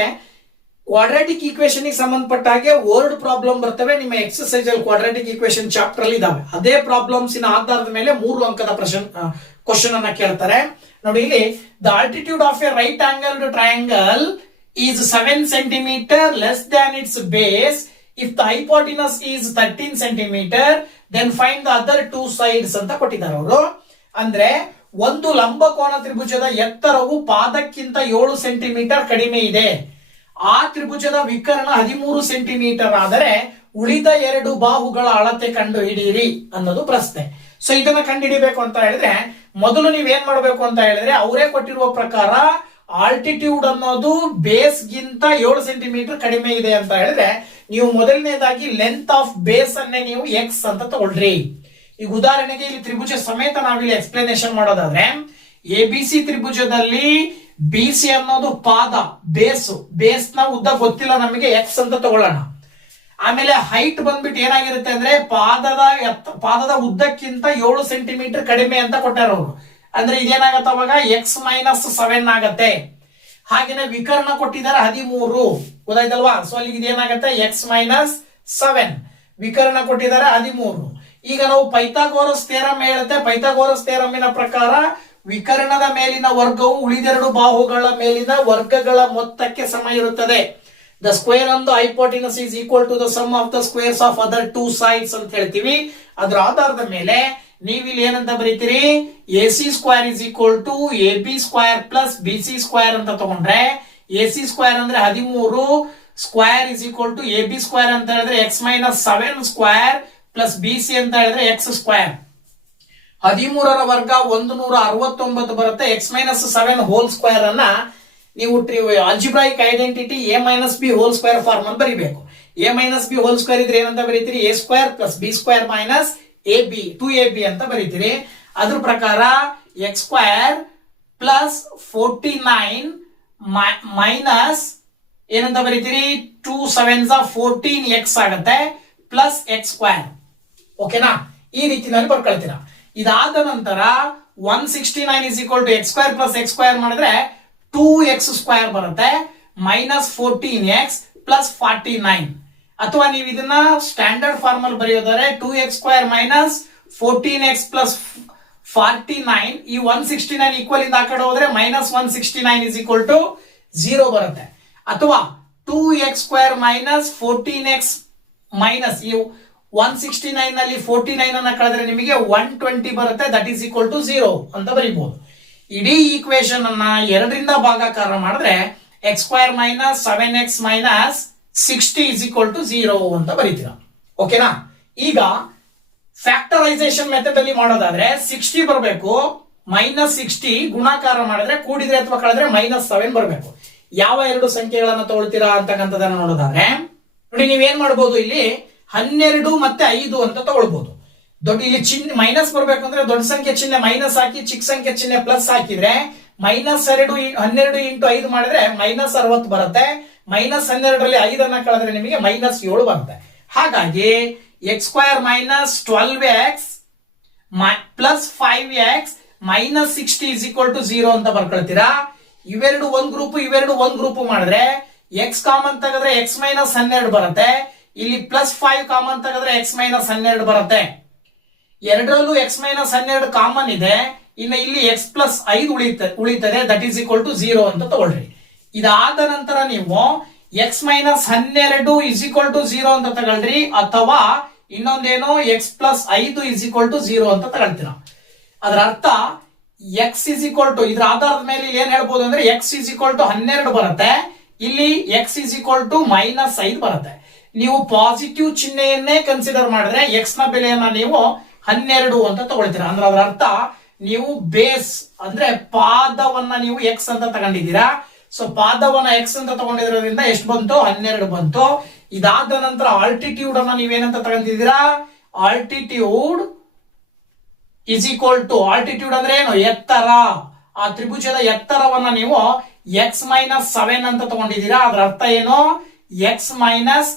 ಕ್ವಾಡ್ರಾಟಿಕ್ ಈಕ್ವೇಶನ್ ಗೆ ಸಂಬಂಧಪಟ್ಟ ಹಾಗೆ ವರ್ಡ್ ಪ್ರಾಬ್ಲಮ್ ಬರ್ತವೆ. ನಿಮ್ಮ ಎಕ್ಸರ್ಸೈಸ್ ಅಲ್ಲಿ ಕ್ವಾಡ್ರಾಟಿಕ್ ಈಕ್ವೇಶನ್ ಚಾಪ್ಟರ್ ಅಲ್ಲಿ ಇದಾವೆ. ಅದೇ ಪ್ರಾಬ್ಲಮ್ಸ್ ಆಧಾರದ ಮೇಲೆ 3 ಅಂಕದ ಕ್ವಶನ್ ಅನ್ನ ಕೇಳ್ತಾರೆ. ನೋಡಿ, ಇಲ್ಲಿ the altitude of A right angled triangle is 7 centimeter less than its base. If the hypotenuse is 13 centimeter, then find the other 2 sides ಅಂತ ಕೊಟ್ಟಿದ್ದಾರೆ ಅವರು. ಅಂದ್ರೆ ಒಂದು ಲಂಬಕೋನ ತ್ರಿಭುಜದ ಎತ್ತರವು ಪಾದಕ್ಕಿಂತ 7 ಸೆಂಟಿಮೀಟರ್ ಕಡಿಮೆ ಇದೆ. ಆ ತ್ರಿಭುಜದ ವಿಕರ್ಣ 13 ಸೆಂಟಿಮೀಟರ್ ಆದರೆ ಉಳಿದ 2 ಬಾಹುಗಳ ಅಳತೆ ಕಂಡು ಹಿಡಿಯಿರಿ ಅನ್ನೋದು ಪ್ರಶ್ನೆ. ಸೊ ಇದನ್ನ ಕಂಡು ಹಿಡಿಬೇಕು ಅಂತ ಹೇಳಿದ್ರೆ ಮೊದಲು ನೀವೇನ್ ಮಾಡಬೇಕು ಅಂತ ಹೇಳಿದ್ರೆ ಅವರೇ ಕೊಟ್ಟಿರುವ ಪ್ರಕಾರ ಆಲ್ಟಿಟ್ಯೂಡ್ ಅನ್ನೋದು ಬೇಸ್ ಗಿಂತ 7 ಸೆಂಟಿಮೀಟರ್ ಕಡಿಮೆ ಇದೆ ಅಂತ ಹೇಳಿದ್ರೆ ನೀವು ಮೊದಲನೇದಾಗಿ ಲೆಂತ್ ಆಫ್ ಬೇಸ್ ಅನ್ನೇ ನೀವು x ಅಂತ ತಗೊಳ್ರಿ. ಈಗ ಉದಾಹರಣೆಗೆ ಇಲ್ಲಿ ತ್ರಿಭುಜ ಸಮೇತ ನಾವಿಲ್ಲಿ ಎಕ್ಸ್ಪ್ಲನೇಷನ್ ಮಾಡೋದಾದ್ರೆ ABC ತ್ರಿಭುಜದಲ್ಲಿ BC ಅನ್ನೋದು ಪಾದ, ಬೇಸ್ ನ ಉದ್ದ ಗೊತ್ತಿಲ್ಲ ನಮಗೆ, x ಅಂತ ತಗೊಳ್ಳೋಣ. ಆಮೇಲೆ ಹೈಟ್ ಬಂದ್ಬಿಟ್ಟು ಏನಾಗಿರುತ್ತೆ ಅಂದ್ರೆ ಪಾದದ ಉದ್ದಕ್ಕಿಂತ 7 ಸೆಂಟಿಮೀಟರ್ ಕಡಿಮೆ ಅಂತ ಕೊಟ್ಟಾರ ಅವರು. ಅಂದ್ರೆ ಇದೇನಾಗತ್ತೆ ಅವಾಗ x - 7 ಆಗತ್ತೆ. ಹಾಗೇನೆ ವಿಕರ್ಣ ಕೊಟ್ಟಿದ್ದಾರೆ 13, ಗೊತ್ತಾಯ್ತಲ್ವಾ? ಸೊ ಅಲ್ಲಿ ಇದೇನಾಗತ್ತೆ x - 7, ವಿಕರ್ಣ ಕೊಟ್ಟಿದ್ದಾರೆ 13. ಈಗ ನಾವು ಪೈಥಾಗೋರಸ್ ಥಿಯರಂ ಹೇಳುತ್ತೆ. ಪೈಥಾಗೋರಸ್ ಥಿಯರಮಿನ ಪ್ರಕಾರ ವಿಕರ್ಣದ ಮೇಲಿನ ವರ್ಗವು ಉಳಿದೆರಡು ಬಾಹುಗಳ ಮೇಲಿನ ವರ್ಗಗಳ ಮೊತ್ತಕ್ಕೆ ಸಮ ಇರುತ್ತದೆ. The square on the hypotenuse is equal to the sum of the squares of other 2 sides ಅಂತ ಹೇಳ್ತೀವಿ. ಅದರ ಆಧಾರದ ಮೇಲೆ ನೀವಿಲ್ಲಿ ಏನಂತ ಬರೀತೀರಿ, AC² = AB² + BC² ಅಂತ ತಗೊಂಡ್ರೆ AC² ಅಂದ್ರೆ 13, ಸ್ಕ್ವೇರ್ = AB² ಅಂತ ಹೇಳಿದ್ರೆ x - 7² + BC ಅಂತ ಹೇಳಿದ್ರೆ x². 13ರ ವರ್ಗ 169 ಬರುತ್ತೆ. x - 7 ಹೋಲ್ ಸ್ಕ್ವೇರ್ ಅನ್ನ ನೀವು algebraic identity a - b whole square form ಅಲ್ಲಿ ಬರೀಬೇಕು. a - b ಹೋಲ್ ಸ್ಕ್ವೇರ್ ಇದ್ರೆ ಏನಂತ ಬರೀತೀರಿ, a² + b² - ab 2ab ಅಂತ ಬರೀತೀರಿ. ಅದ್ರ ಪ್ರಕಾರ x² + 49 ಮೈನಸ್ ಏನಂತ ಬರೀತೀರಿ, 2 7s 14x ಆಗತ್ತೆ ಪ್ಲಸ್ x². ಓಕೆನಾ? ಈ ರೀತಿನಲ್ಲಿ ಬರ್ಕೊಳ್ತೀರಾ. ಇದಾದ ನಂತರ 169 = x² + x² ಮಾಡಿದ್ರೆ 2x² ಬರುತ್ತೆ ಮೈನಸ್ 14x ಪ್ಲಸ್ 49. ಅಥವಾ ನೀವು ಇದನ್ನ ಸ್ಟ್ಯಾಂಡರ್ಡ್ ಫಾರ್ಮ್ ಅಲ್ಲಿ ಬರೆಯೋದಾದ್ರೆ 2x² ಮೈನಸ್ 14x ಪ್ಲಸ್ 49 ಈ 169 ಈಕ್ವಲ್ ಇಂದ ಆ ಕಡೆ ಹೋದ್ರೆ ಮೈನಸ್ 169 ಇಸ್ ಈಕ್ವಲ್ ಟು 0 ಬರುತ್ತೆ. ಅಥವಾ 2x² ಮೈನಸ್ 14x ಮೈನಸ್ ಈ 169 ನಲ್ಲಿ 49 ಅನ್ನ ಕಳೆದ್ರೆ ನಿಮಗೆ 120 ಬರುತ್ತೆ, ದಟ್ ಈಸ್ ಈಕ್ವಲ್ ಟು 0 ಅಂತ ಬರೀಬಹುದು. ಇಡೀ ಈಕ್ವೇಶನ್ ಅನ್ನ 2ರಿಂದ ಭಾಗಾಕಾರ ಮಾಡಿದ್ರೆ x² minus 7x minus 60 is equal to 0 ಅಂತ ಬರೀತೀರಾ. ಓಕೆನಾ? ಈಗ ಫ್ಯಾಕ್ಟರೈಸೇಷನ್ ಮೆಥಡ್ ಅಲ್ಲಿ ಮಾಡೋದಾದ್ರೆ 60 ಬರಬೇಕು, ಮೈನಸ್ 60 ಗುಣಾಕಾರ ಮಾಡಿದ್ರೆ ಕೂಡಿದ್ರೆ ಅಥವಾ ಕಳೆದ್ರೆ ಮೈನಸ್ 7 ಬರಬೇಕು. ಯಾವ ಎರಡು ಸಂಖ್ಯೆಗಳನ್ನ ತಗೊಳ್ತೀರಾ ಅಂತಕ್ಕಂಥದನ್ನ ನೋಡೋದಾದ್ರೆ ನೋಡಿ, ನೀವೇನ್ ಮಾಡಬಹುದು, ಇಲ್ಲಿ 12 ಮತ್ತೆ 5 ಅಂತ ತಗೊಳ್ಬಹುದು. ದೊಡ್ಡ ಇಲ್ಲಿ ಚಿಹ್ನೆ ಮೈನಸ್ ಬರ್ಬೇಕು ಅಂದ್ರೆ ದೊಡ್ಡ ಸಂಖ್ಯೆ ಚಿಹ್ನೆ ಮೈನಸ್ ಹಾಕಿ ಚಿಕ್ಕ ಸಂಖ್ಯೆ ಚಿಹ್ನೆ ಪ್ಲಸ್ ಹಾಕಿದ್ರೆ ಮೈನಸ್ 12 ಇಂಟು 5 ಮಾಡಿದ್ರೆ ಮೈನಸ್ 60 ಬರುತ್ತೆ. ಮೈನಸ್ 12ರಲ್ಲಿ 5 ಕಳೆದ್ರೆ ನಿಮಗೆ ಮೈನಸ್ 7 ಬರುತ್ತೆ. ಹಾಗಾಗಿ x² minus 12x plus 5x minus 60 is equal to 0 ಅಂತ ಬರ್ಕೊಳ್ತೀರಾ. ಇವೆರಡು ಒಂದ್ ಗ್ರೂಪ್, ಇವೆರಡು ಒಂದ್ ಗ್ರೂಪ್ ಮಾಡಿದ್ರೆ x ಕಾಮನ್ ತೆಗೆದ್ರೆ x ಮೈನಸ್ 12 ಬರುತ್ತೆ. ಇಲ್ಲಿ ಪ್ಲಸ್ 5 ಕಾಮನ್ ತೆಗೆದ್ರೆ x ಮೈನಸ್ 12 ಬರುತ್ತೆ. ಎರಡರಲ್ಲೂ x ಮೈನಸ್ 12 ಕಾಮನ್ ಇದೆ. ಇನ್ನು ಇಲ್ಲಿ x ಪ್ಲಸ್ 5 ಉಳಿತದೆ, ದಟ್ ಈಸ್ ಈಕ್ವಲ್ ಟು 0 ಅಂತ ತಗೊಳ್ರಿ. ಇದಾದ ನಂತರ ನೀವು x minus 12 is equal to 0 ಅಂತ ತಗೊಳ್ರಿ, ಅಥವಾ ಇನ್ನೊಂದೇನೋ x plus 5 is equal to 0 ಅಂತ ತಗೊಳ್ತೀರಾ. ಅದರ ಅರ್ಥ x ಇಸ್ ಈಕ್ವಲ್ ಟು ಇದ್ರ ಆಧಾರದ ಮೇಲೆ ಏನ್ ಹೇಳ್ಬೋದು ಅಂದ್ರೆ x ಇಸ್ ಈಕ್ವಲ್ ಟು 12 ಬರುತ್ತೆ, ಇಲ್ಲಿ x is equal to minus 5 ಬರುತ್ತೆ. ನೀವು ಪಾಸಿಟಿವ್ ಚಿಹ್ನೆಯನ್ನೇ ಕನ್ಸಿಡರ್ ಮಾಡಿದ್ರೆ x ನ ಬೆಲೆಯನ್ನ ನೀವು 12 ಅಂತ ತಗೊಳ್ತೀರಾ. ಅಂದ್ರೆ ಅದರ ಅರ್ಥ ನೀವು ಬೇಸ್ ಅಂದ್ರೆ ಪಾದವನ್ನ ನೀವು x ಅಂತ ತಗೊಂಡಿದ್ದೀರಾ. ಸೊ ಪಾದವನ್ನ x ಅಂತ ತಗೊಂಡಿರೋದ್ರಿಂದ ಎಷ್ಟು ಬಂತು? 12 ಬಂತು. ಇದಾದ ನಂತರ ಆಲ್ಟಿಟ್ಯೂಡ್ ಅನ್ನ ನೀವೇನಂತ ತಗೊಂಡಿದ್ದೀರಾ? Altitude is equal to, altitude ಅಂದ್ರೆ ಏನು? ಎತ್ತರ. ಆ ತ್ರಿಭುಜದ ಎತ್ತರವನ್ನ ನೀವು x ಮೈನಸ್ 7 ಅಂತ ತಗೊಂಡಿದ್ದೀರಾ. ಅದರ ಅರ್ಥ ಏನು? x ಮೈನಸ್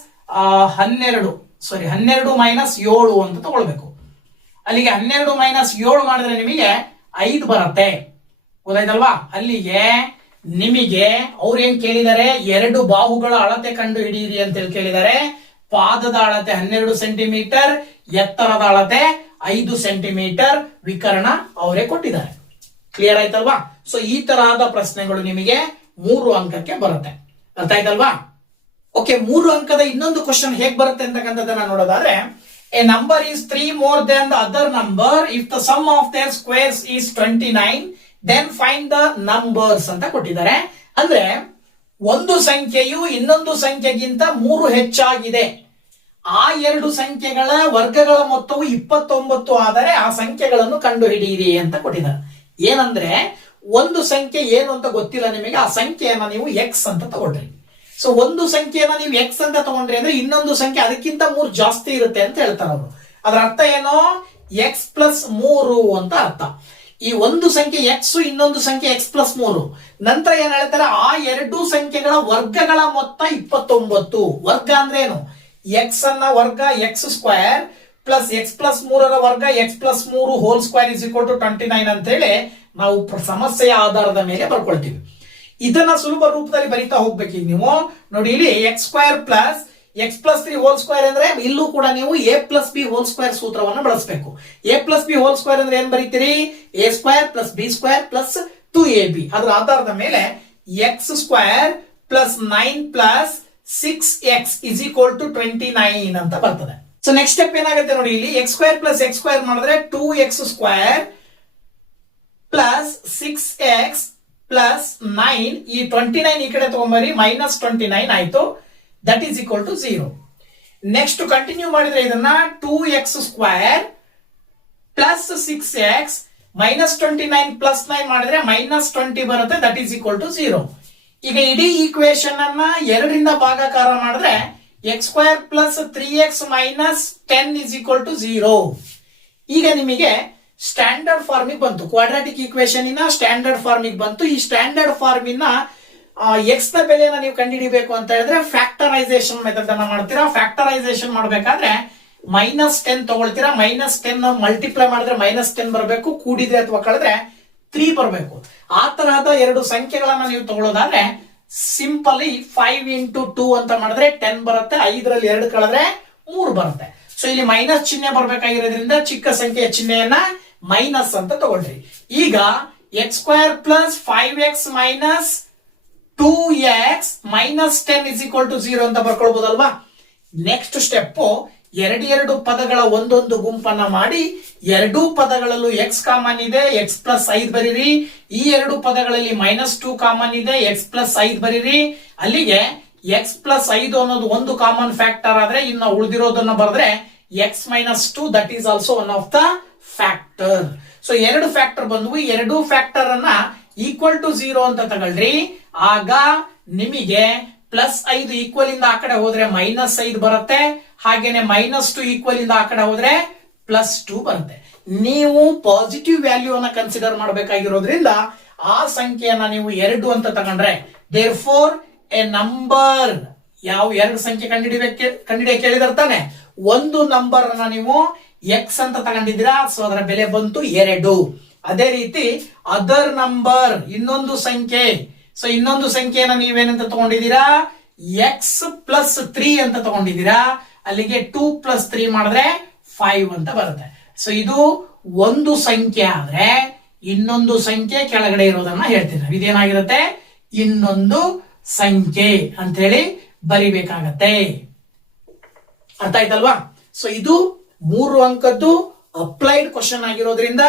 12 ಮೈನಸ್ 7 ಅಂತ ತಗೊಳ್ಬೇಕು. ಅಲ್ಲಿಗೆ 12 ಮೈನಸ್ 7 ಮಾಡಿದ್ರೆ ನಿಮಗೆ 5 ಬರುತ್ತೆ. ಗೊತ್ತಾಯ್ತಲ್ವಾ? ಅಲ್ಲಿಗೆ ನಿಮಗೆ ಅವ್ರು ಏನ್ ಕೇಳಿದ್ದಾರೆ? 2 ಬಾಹುಗಳ ಅಳತೆ ಕಂಡು ಹಿಡಿಯಿರಿ ಅಂತ ಹೇಳಿ ಕೇಳಿದ್ದಾರೆ. ಪಾದದ ಅಳತೆ 12 ಸೆಂಟಿಮೀಟರ್, ಎತ್ತರದ ಅಳತೆ 5 ಸೆಂಟಿಮೀಟರ್, ವಿಕರ್ಣ ಅವರೇ ಕೊಟ್ಟಿದ್ದಾರೆ. ಕ್ಲಿಯರ್ ಆಯ್ತಲ್ವಾ? ಸೊ ಈ ತರಹದ ಪ್ರಶ್ನೆಗಳು ನಿಮಗೆ 3 ಅಂಕಕ್ಕೆ ಬರುತ್ತೆ. ಅರ್ಥ ಆಯ್ತಲ್ವಾ? ಓಕೆ, 3 ಅಂಕದ ಇನ್ನೊಂದು ಕ್ವಶನ್ ಹೇಗ್ ಬರುತ್ತೆ ಅಂತಕ್ಕಂಥದ್ದನ್ನ ನೋಡೋದಾದ್ರೆ, A number is 3 more than the other number if the sum of their squares is 29 then find the numbers ಅಂತ ಕೊಟ್ಟಿದ್ದಾರೆ. ಅಂದ್ರೆ ಒಂದು ಸಂಖ್ಯೆಯು ಇನ್ನೊಂದು ಸಂಖ್ಯೆಗಿಂತ 3 ಹೆಚ್ಚಾಗಿದೆ, ಆ 2 ಸಂಖ್ಯೆಗಳ ವರ್ಗಗಳ ಮೊತ್ತವು 29 ಆದರೆ ಆ ಸಂಖ್ಯೆಗಳನ್ನು ಕಂಡು ಹಿಡಿಯಿರಿ ಅಂತ ಕೊಟ್ಟಿದ್ದಾರೆ. ಏನಂದ್ರೆ ಒಂದು ಸಂಖ್ಯೆ ಏನು ಅಂತ ಗೊತ್ತಿಲ್ಲ ನಿಮಗೆ, ಆ ಸಂಖ್ಯೆಯನ್ನ ನೀವು x ಅಂತ ತಗೊಳ್ರಿ. ಸೊ ಒಂದು ಸಂಖ್ಯೆಯನ್ನ ನೀವು x ಅಂತ ತಗೊಂಡ್ರಿ ಅಂದ್ರೆ ಇನ್ನೊಂದು ಸಂಖ್ಯೆ ಅದಕ್ಕಿಂತ 3 ಜಾಸ್ತಿ ಇರುತ್ತೆ ಅಂತ ಹೇಳ್ತಾರೆ ಅವರು. ಅದರ ಅರ್ಥ ಏನು? x ಪ್ಲಸ್ 3 ಅಂತ ಅರ್ಥ. ಈ ಒಂದು ಸಂಖ್ಯೆ x, ಇನ್ನೊಂದು ಸಂಖ್ಯೆ x ಪ್ಲಸ್ 3. ನಂತರ ಏನ್ ಹೇಳ್ತಾರೆ? ಆ 2 ಸಂಖ್ಯೆಗಳ ವರ್ಗಗಳ ಮೊತ್ತ 29. ವರ್ಗ ಅಂದ್ರೆ ಏನು? x ಅನ್ನ ವರ್ಗ x² ಪ್ಲಸ್ x ಪ್ಲಸ್ 3ರ ವರ್ಗ x plus 3 whole square is equal to 29 ಅಂತ ಹೇಳಿ ನಾವು ಸಮಸ್ಯೆಯ ಆಧಾರದ ಮೇಲೆ ಬರ್ಕೊಳ್ತೀವಿ. ಇದನ್ನ ಸುಲಭ ರೂಪದಲ್ಲಿ ಬರೀತಾ ಹೋಗ್ಬೇಕು. ನೀವು ನೋಡಿ, ಇಲ್ಲಿ x² plus x plus 3 whole square ಅಂದ್ರೆ ಇಲ್ಲೂ ಕೂಡ ನೀವು a plus B whole square ಸೂತ್ರವನ್ನು ಬಳಸಬೇಕು. a plus B whole square ಅಂದ್ರೆ ಏನ್ ಬರೀತೀರಿ? a² plus b² plus 2ab. ಅದರ ಆಧಾರದ ಮೇಲೆ x² plus 9 plus 6x is equal to 29 ಅಂತ ಬರ್ತದೆ. ಸೊ ನೆಕ್ಸ್ಟ್ ಸ್ಟೆಪ್ ಏನಾಗುತ್ತೆ ನೋಡಿ, ಇಲ್ಲಿ x² ಪ್ಲಸ್ x² ಮಾಡಿದ್ರೆ 2x² ಪ್ಲಸ್ 6x ಪ್ಲಸ್ 9, ಈ 29 ಈ ಕಡೆ ತಗೊಂಬರಿ, ಮೈನಸ್ 29 ಆಯ್ತು. That is equal to 0. Next continue ಮಾಡಿದ್ರೆ ಇದನ್ನ 2x² plus 6x minus 29 plus 9 ಮಾಡಿದ್ರೆ ಮೈನಸ್ 20 ಬರುತ್ತೆ. That is equal to 0. ಈಗ ಇಡೀ ಈಕ್ವೇಶನ್ ಅನ್ನ 2ರಿಂದ ಭಾಗಾಕಾರ ಮಾಡಿದ್ರೆ x² plus 3x minus 10 is equal to 0. ಈಗ ನಿಮಗೆ ಸ್ಟ್ಯಾಂಡರ್ಡ್ ಫಾರ್ಮಿಗೆ ಬಂತು. ಕ್ವಾಡ್ರಾಟಿಕ್ ಈಕ್ವೇಶನ್ ಇನ ಸ್ಟ್ಯಾಂಡರ್ಡ್ ಫಾರ್ಮಿಗೆ ಬಂತು. ಈ ಸ್ಟ್ಯಾಂಡರ್ಡ್ ಫಾರ್ಮಿನ x ನ ಬೆಲೆಯನ್ನ ನೀವು ಕಂಡುಹಿಡಿಬೇಕು ಅಂತ ಹೇಳಿದ್ರೆ ಫ್ಯಾಕ್ಟರೈಸೇಷನ್ ಮೆಥಡ್ ಅನ್ನ ಮಾಡ್ತೀರಾ. ಫ್ಯಾಕ್ಟರೈಸೇಷನ್ ಮಾಡಬೇಕಾದ್ರೆ ಮೈನಸ್ 10 ತಗೊಳ್ತೀರಾ. ಮೈನಸ್ 10 ಮಲ್ಟಿಪ್ಲೈ ಮಾಡಿದ್ರೆ ಮೈನಸ್ 10 ಬರಬೇಕು, ಕೂಡಿದ್ರೆ ಅಥವಾ ಕಳೆದ್ರೆ 3 ಬರಬೇಕು. ಆ ತರಹದ ಎರಡು ಸಂಖ್ಯೆಗಳನ್ನ ನೀವು ತಗೊಳ್ಳೋದಾದ್ರೆ ಸಿಂಪಲಿ 5 ಇಂಟು 2 ಅಂತ ಮಾಡಿದ್ರೆ 10 ಬರುತ್ತೆ. 5ರಲ್ಲಿ 2 ಕಳೆದ್ರೆ 3 ಬರುತ್ತೆ. ಸೊ ಇಲ್ಲಿ ಮೈನಸ್ ಚಿಹ್ನೆ ಬರ್ಬೇಕಾಗಿರೋದ್ರಿಂದ ಚಿಕ್ಕ ಸಂಖ್ಯೆಯ ಚಿಹ್ನೆಯನ್ನ ಮೈನಸ್ ಅಂತ ತಗೊಳ್ರಿ. ಈಗ X square plus 5x minus 2x minus 10 is equal to 0 ಅಂತ ಬರ್ಕೊಳ್ಬಹುದಲ್ವಾ. ನೆಕ್ಸ್ಟ್ ಸ್ಟೆಪ್ ಎರಡು ಪದಗಳ ಒಂದೊಂದು ಗುಂಪನ್ನ ಮಾಡಿ ಎರಡೂ ಪದಗಳಲ್ಲೂ ಎಕ್ಸ್ ಕಾಮನ್ ಇದೆ, ಎಕ್ಸ್ ಪ್ಲಸ್ 5 ಬರೀರಿ. ಈ ಎರಡು ಪದಗಳಲ್ಲಿ -2 ಕಾಮನ್ ಇದೆ, ಎಕ್ಸ್ ಪ್ಲಸ್ 5 ಬರೀರಿ. ಅಲ್ಲಿಗೆ ಎಕ್ಸ್ ಪ್ಲಸ್ 5 ಅನ್ನೋದು ಒಂದು ಕಾಮನ್ ಫ್ಯಾಕ್ಟರ್ ಆದ್ರೆ ಇನ್ನು ಉಳಿದಿರೋದನ್ನ ಬರೆದ್ರೆ X -2 that is also one of the factor. So ಎರಡು ಫ್ಯಾಕ್ಟರ್ ಬಂದ್ವು. ಎರಡೂ ಫ್ಯಾಕ್ಟರ್ ಅನ್ನ ಈಕ್ವಲ್ ಟು 0 ಅಂತ ತಗೊಳ್ರಿ. ಆಗ ನಿಮಗೆ +5 ಈಕ್ವಲ್ ಇಂದ ಆ ಕಡೆ ಹೋದ್ರೆ -5 ಬರುತ್ತೆ. ಹಾಗೇನೆ -2 ಈಕ್ವಲ್ ಇಂದ ಆ ಕಡೆ ಹೋದ್ರೆ +2 ಬರುತ್ತೆ. ನೀವು ಪಾಸಿಟಿವ್ ವ್ಯಾಲ್ಯೂ ಅನ್ನ ಕನ್ಸಿಡರ್ ಮಾಡಬೇಕಾಗಿರೋದ್ರಿಂದ ಆ ಸಂಖ್ಯೆಯನ್ನ ನೀವು 2 ಅಂತ ತಗೊಂಡ್ರೆ ದೇರ್ ಫೋರ್ ಎ ನಂಬರ್, ಯಾವ ಎರಡು ಸಂಖ್ಯೆ ಕಂಡುಹಿಡಿಯ ಕೇಳಿದಾರೆ ತಾನೆ, ಒಂದು ನಂಬರ್ ಅನ್ನ ನೀವು ಎಕ್ಸ್ ಅಂತ ತಗೊಂಡಿದ್ದೀರಾ. ಸೊ ಅದರ ಬೆಲೆ ಬಂತು 2. ಅದೇ ರೀತಿ ಅದರ್ ನಂಬರ್ ಇನ್ನೊಂದು ಸಂಖ್ಯೆ. ಸೊ ಇನ್ನೊಂದು ಸಂಖ್ಯೆಯನ್ನ ನೀವೇನಂತ ತಗೊಂಡಿದ್ದೀರಾ, ಎಕ್ಸ್ ಪ್ಲಸ್ 3 ಅಂತ ತಗೊಂಡಿದ್ದೀರಾ. ಅಲ್ಲಿಗೆ 2 + 3 ಮಾಡಿದ್ರೆ 5 ಅಂತ ಬರುತ್ತೆ. ಸೊ ಇದು ಒಂದು ಸಂಖ್ಯೆ ಆದ್ರೆ ಇನ್ನೊಂದು ಸಂಖ್ಯೆ ಕೆಳಗಡೆ ಇರೋದನ್ನ ಹೇಳ್ತೀನಿ. ಇದೇನಾಗಿರುತ್ತೆ, ಇನ್ನೊಂದು ಸಂಖ್ಯೆ ಅಂತ ಹೇಳಿ ಬರಿಬೇಕಾಗತ್ತೆ. ಅರ್ಥ ಆಯ್ತಲ್ವಾ. ಸೊ ಇದು 3 ಅಂಕದ್ದು ಅಪ್ಲೈಡ್ ಕ್ವಶನ್ ಆಗಿರೋದ್ರಿಂದ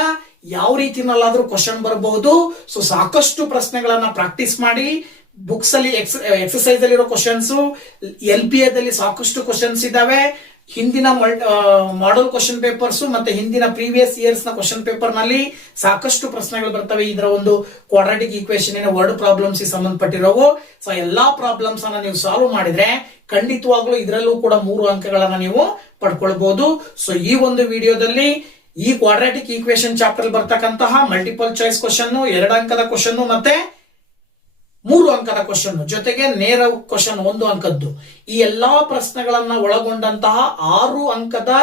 ಯಾವ ರೀತಿನಲ್ಲಾದ್ರೂ ಕ್ವಶನ್ ಬರಬಹುದು. ಸೊ ಸಾಕಷ್ಟು ಪ್ರಶ್ನೆಗಳನ್ನ ಪ್ರಾಕ್ಟೀಸ್ ಮಾಡಿ. ಬುಕ್ಸ್ ಅಲ್ಲಿ ಎಕ್ಸರ್ಸೈಸ್ ಅಲ್ಲಿ ಇರೋ ಕ್ವಶನ್ಸ್, LPA ದಲ್ಲಿ ಸಾಕಷ್ಟು ಕ್ವಶನ್ಸ್ ಇದಾವೆ. ಹಿಂದಿನ ಮಾಡೆಲ್ ಕ್ವಶನ್ ಪೇಪರ್ಸ್ ಮತ್ತೆ ಹಿಂದಿನ ಪ್ರೀವಿಯಸ್ ಇಯರ್ಸ್ ನ ಕ್ವಶನ್ ಪೇಪರ್ ನಲ್ಲಿ ಸಾಕಷ್ಟು ಪ್ರಶ್ನೆಗಳು ಬರ್ತವೆ. ಇದರ ಒಂದು ಕ್ವಾಡ್ರಾಟಿಕ್ ಈಕ್ವೇಶನ್ ವರ್ಡ್ ಪ್ರಾಬ್ಲಮ್ಸ್ ಸಂಬಂಧಪಟ್ಟಿರೋವು. ಸೊ ಎಲ್ಲಾ ಪ್ರಾಬ್ಲಮ್ಸ್ ಅನ್ನ ನೀವು ಸಾಲ್ವ್ ಮಾಡಿದ್ರೆ ಖಂಡಿತವಾಗ್ಲೂ ಇದರಲ್ಲೂ ಕೂಡ 3 ಅಂಕಗಳನ್ನ ನೀವು ಪಡ್ಕೊಳ್ಬಹುದು. ಸೊ ಈ ಒಂದು ವಿಡಿಯೋದಲ್ಲಿ ಈ ಕ್ವಾಡ್ರಾಟಿಕ್ ಈಕ್ವೇಶನ್ ಚಾಪ್ಟರ್ ಬರ್ತಕ್ಕಂತಹ ಮಲ್ಟಿಪಲ್ ಚಾಯ್ಸ್ ಕ್ವಶನ್, 2 ಅಂಕದ ಕ್ವಶನ್ ಮತ್ತೆ 3 ಅಂಕದ ಕ್ವಶನ್ ಜೊತೆಗೆ ನೇರ ಕ್ವಶನ್ 1 ಅಂಕದ್ದು, ಈ ಎಲ್ಲಾ ಪ್ರಶ್ನೆಗಳನ್ನ ಒಳಗೊಂಡಂತಹ 6 ಅಂಕದ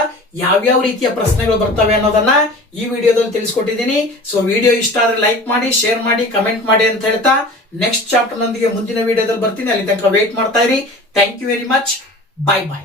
ಯಾವ್ಯಾವ ರೀತಿಯ ಪ್ರಶ್ನೆಗಳು ಬರ್ತವೆ ಅನ್ನೋದನ್ನ ಈ ವಿಡಿಯೋದಲ್ಲಿ ತಿಳಿಸ್ಕೊಟ್ಟಿದ್ದೀನಿ. ಸೊ ವಿಡಿಯೋ ಇಷ್ಟ ಆದ್ರೆ ಲೈಕ್ ಮಾಡಿ, ಶೇರ್ ಮಾಡಿ, ಕಮೆಂಟ್ ಮಾಡಿ ಅಂತ ಹೇಳ್ತಾ ನೆಕ್ಸ್ಟ್ ಚಾಪ್ಟರ್ ನೊಂದಿಗೆ ಮುಂದಿನ ವಿಡಿಯೋದಲ್ಲಿ ಬರ್ತೀನಿ. ಅಲ್ಲಿ ತನಕ ವೇಟ್ ಮಾಡ್ತಾ ಇರಿ. Thank you very much. Bye by.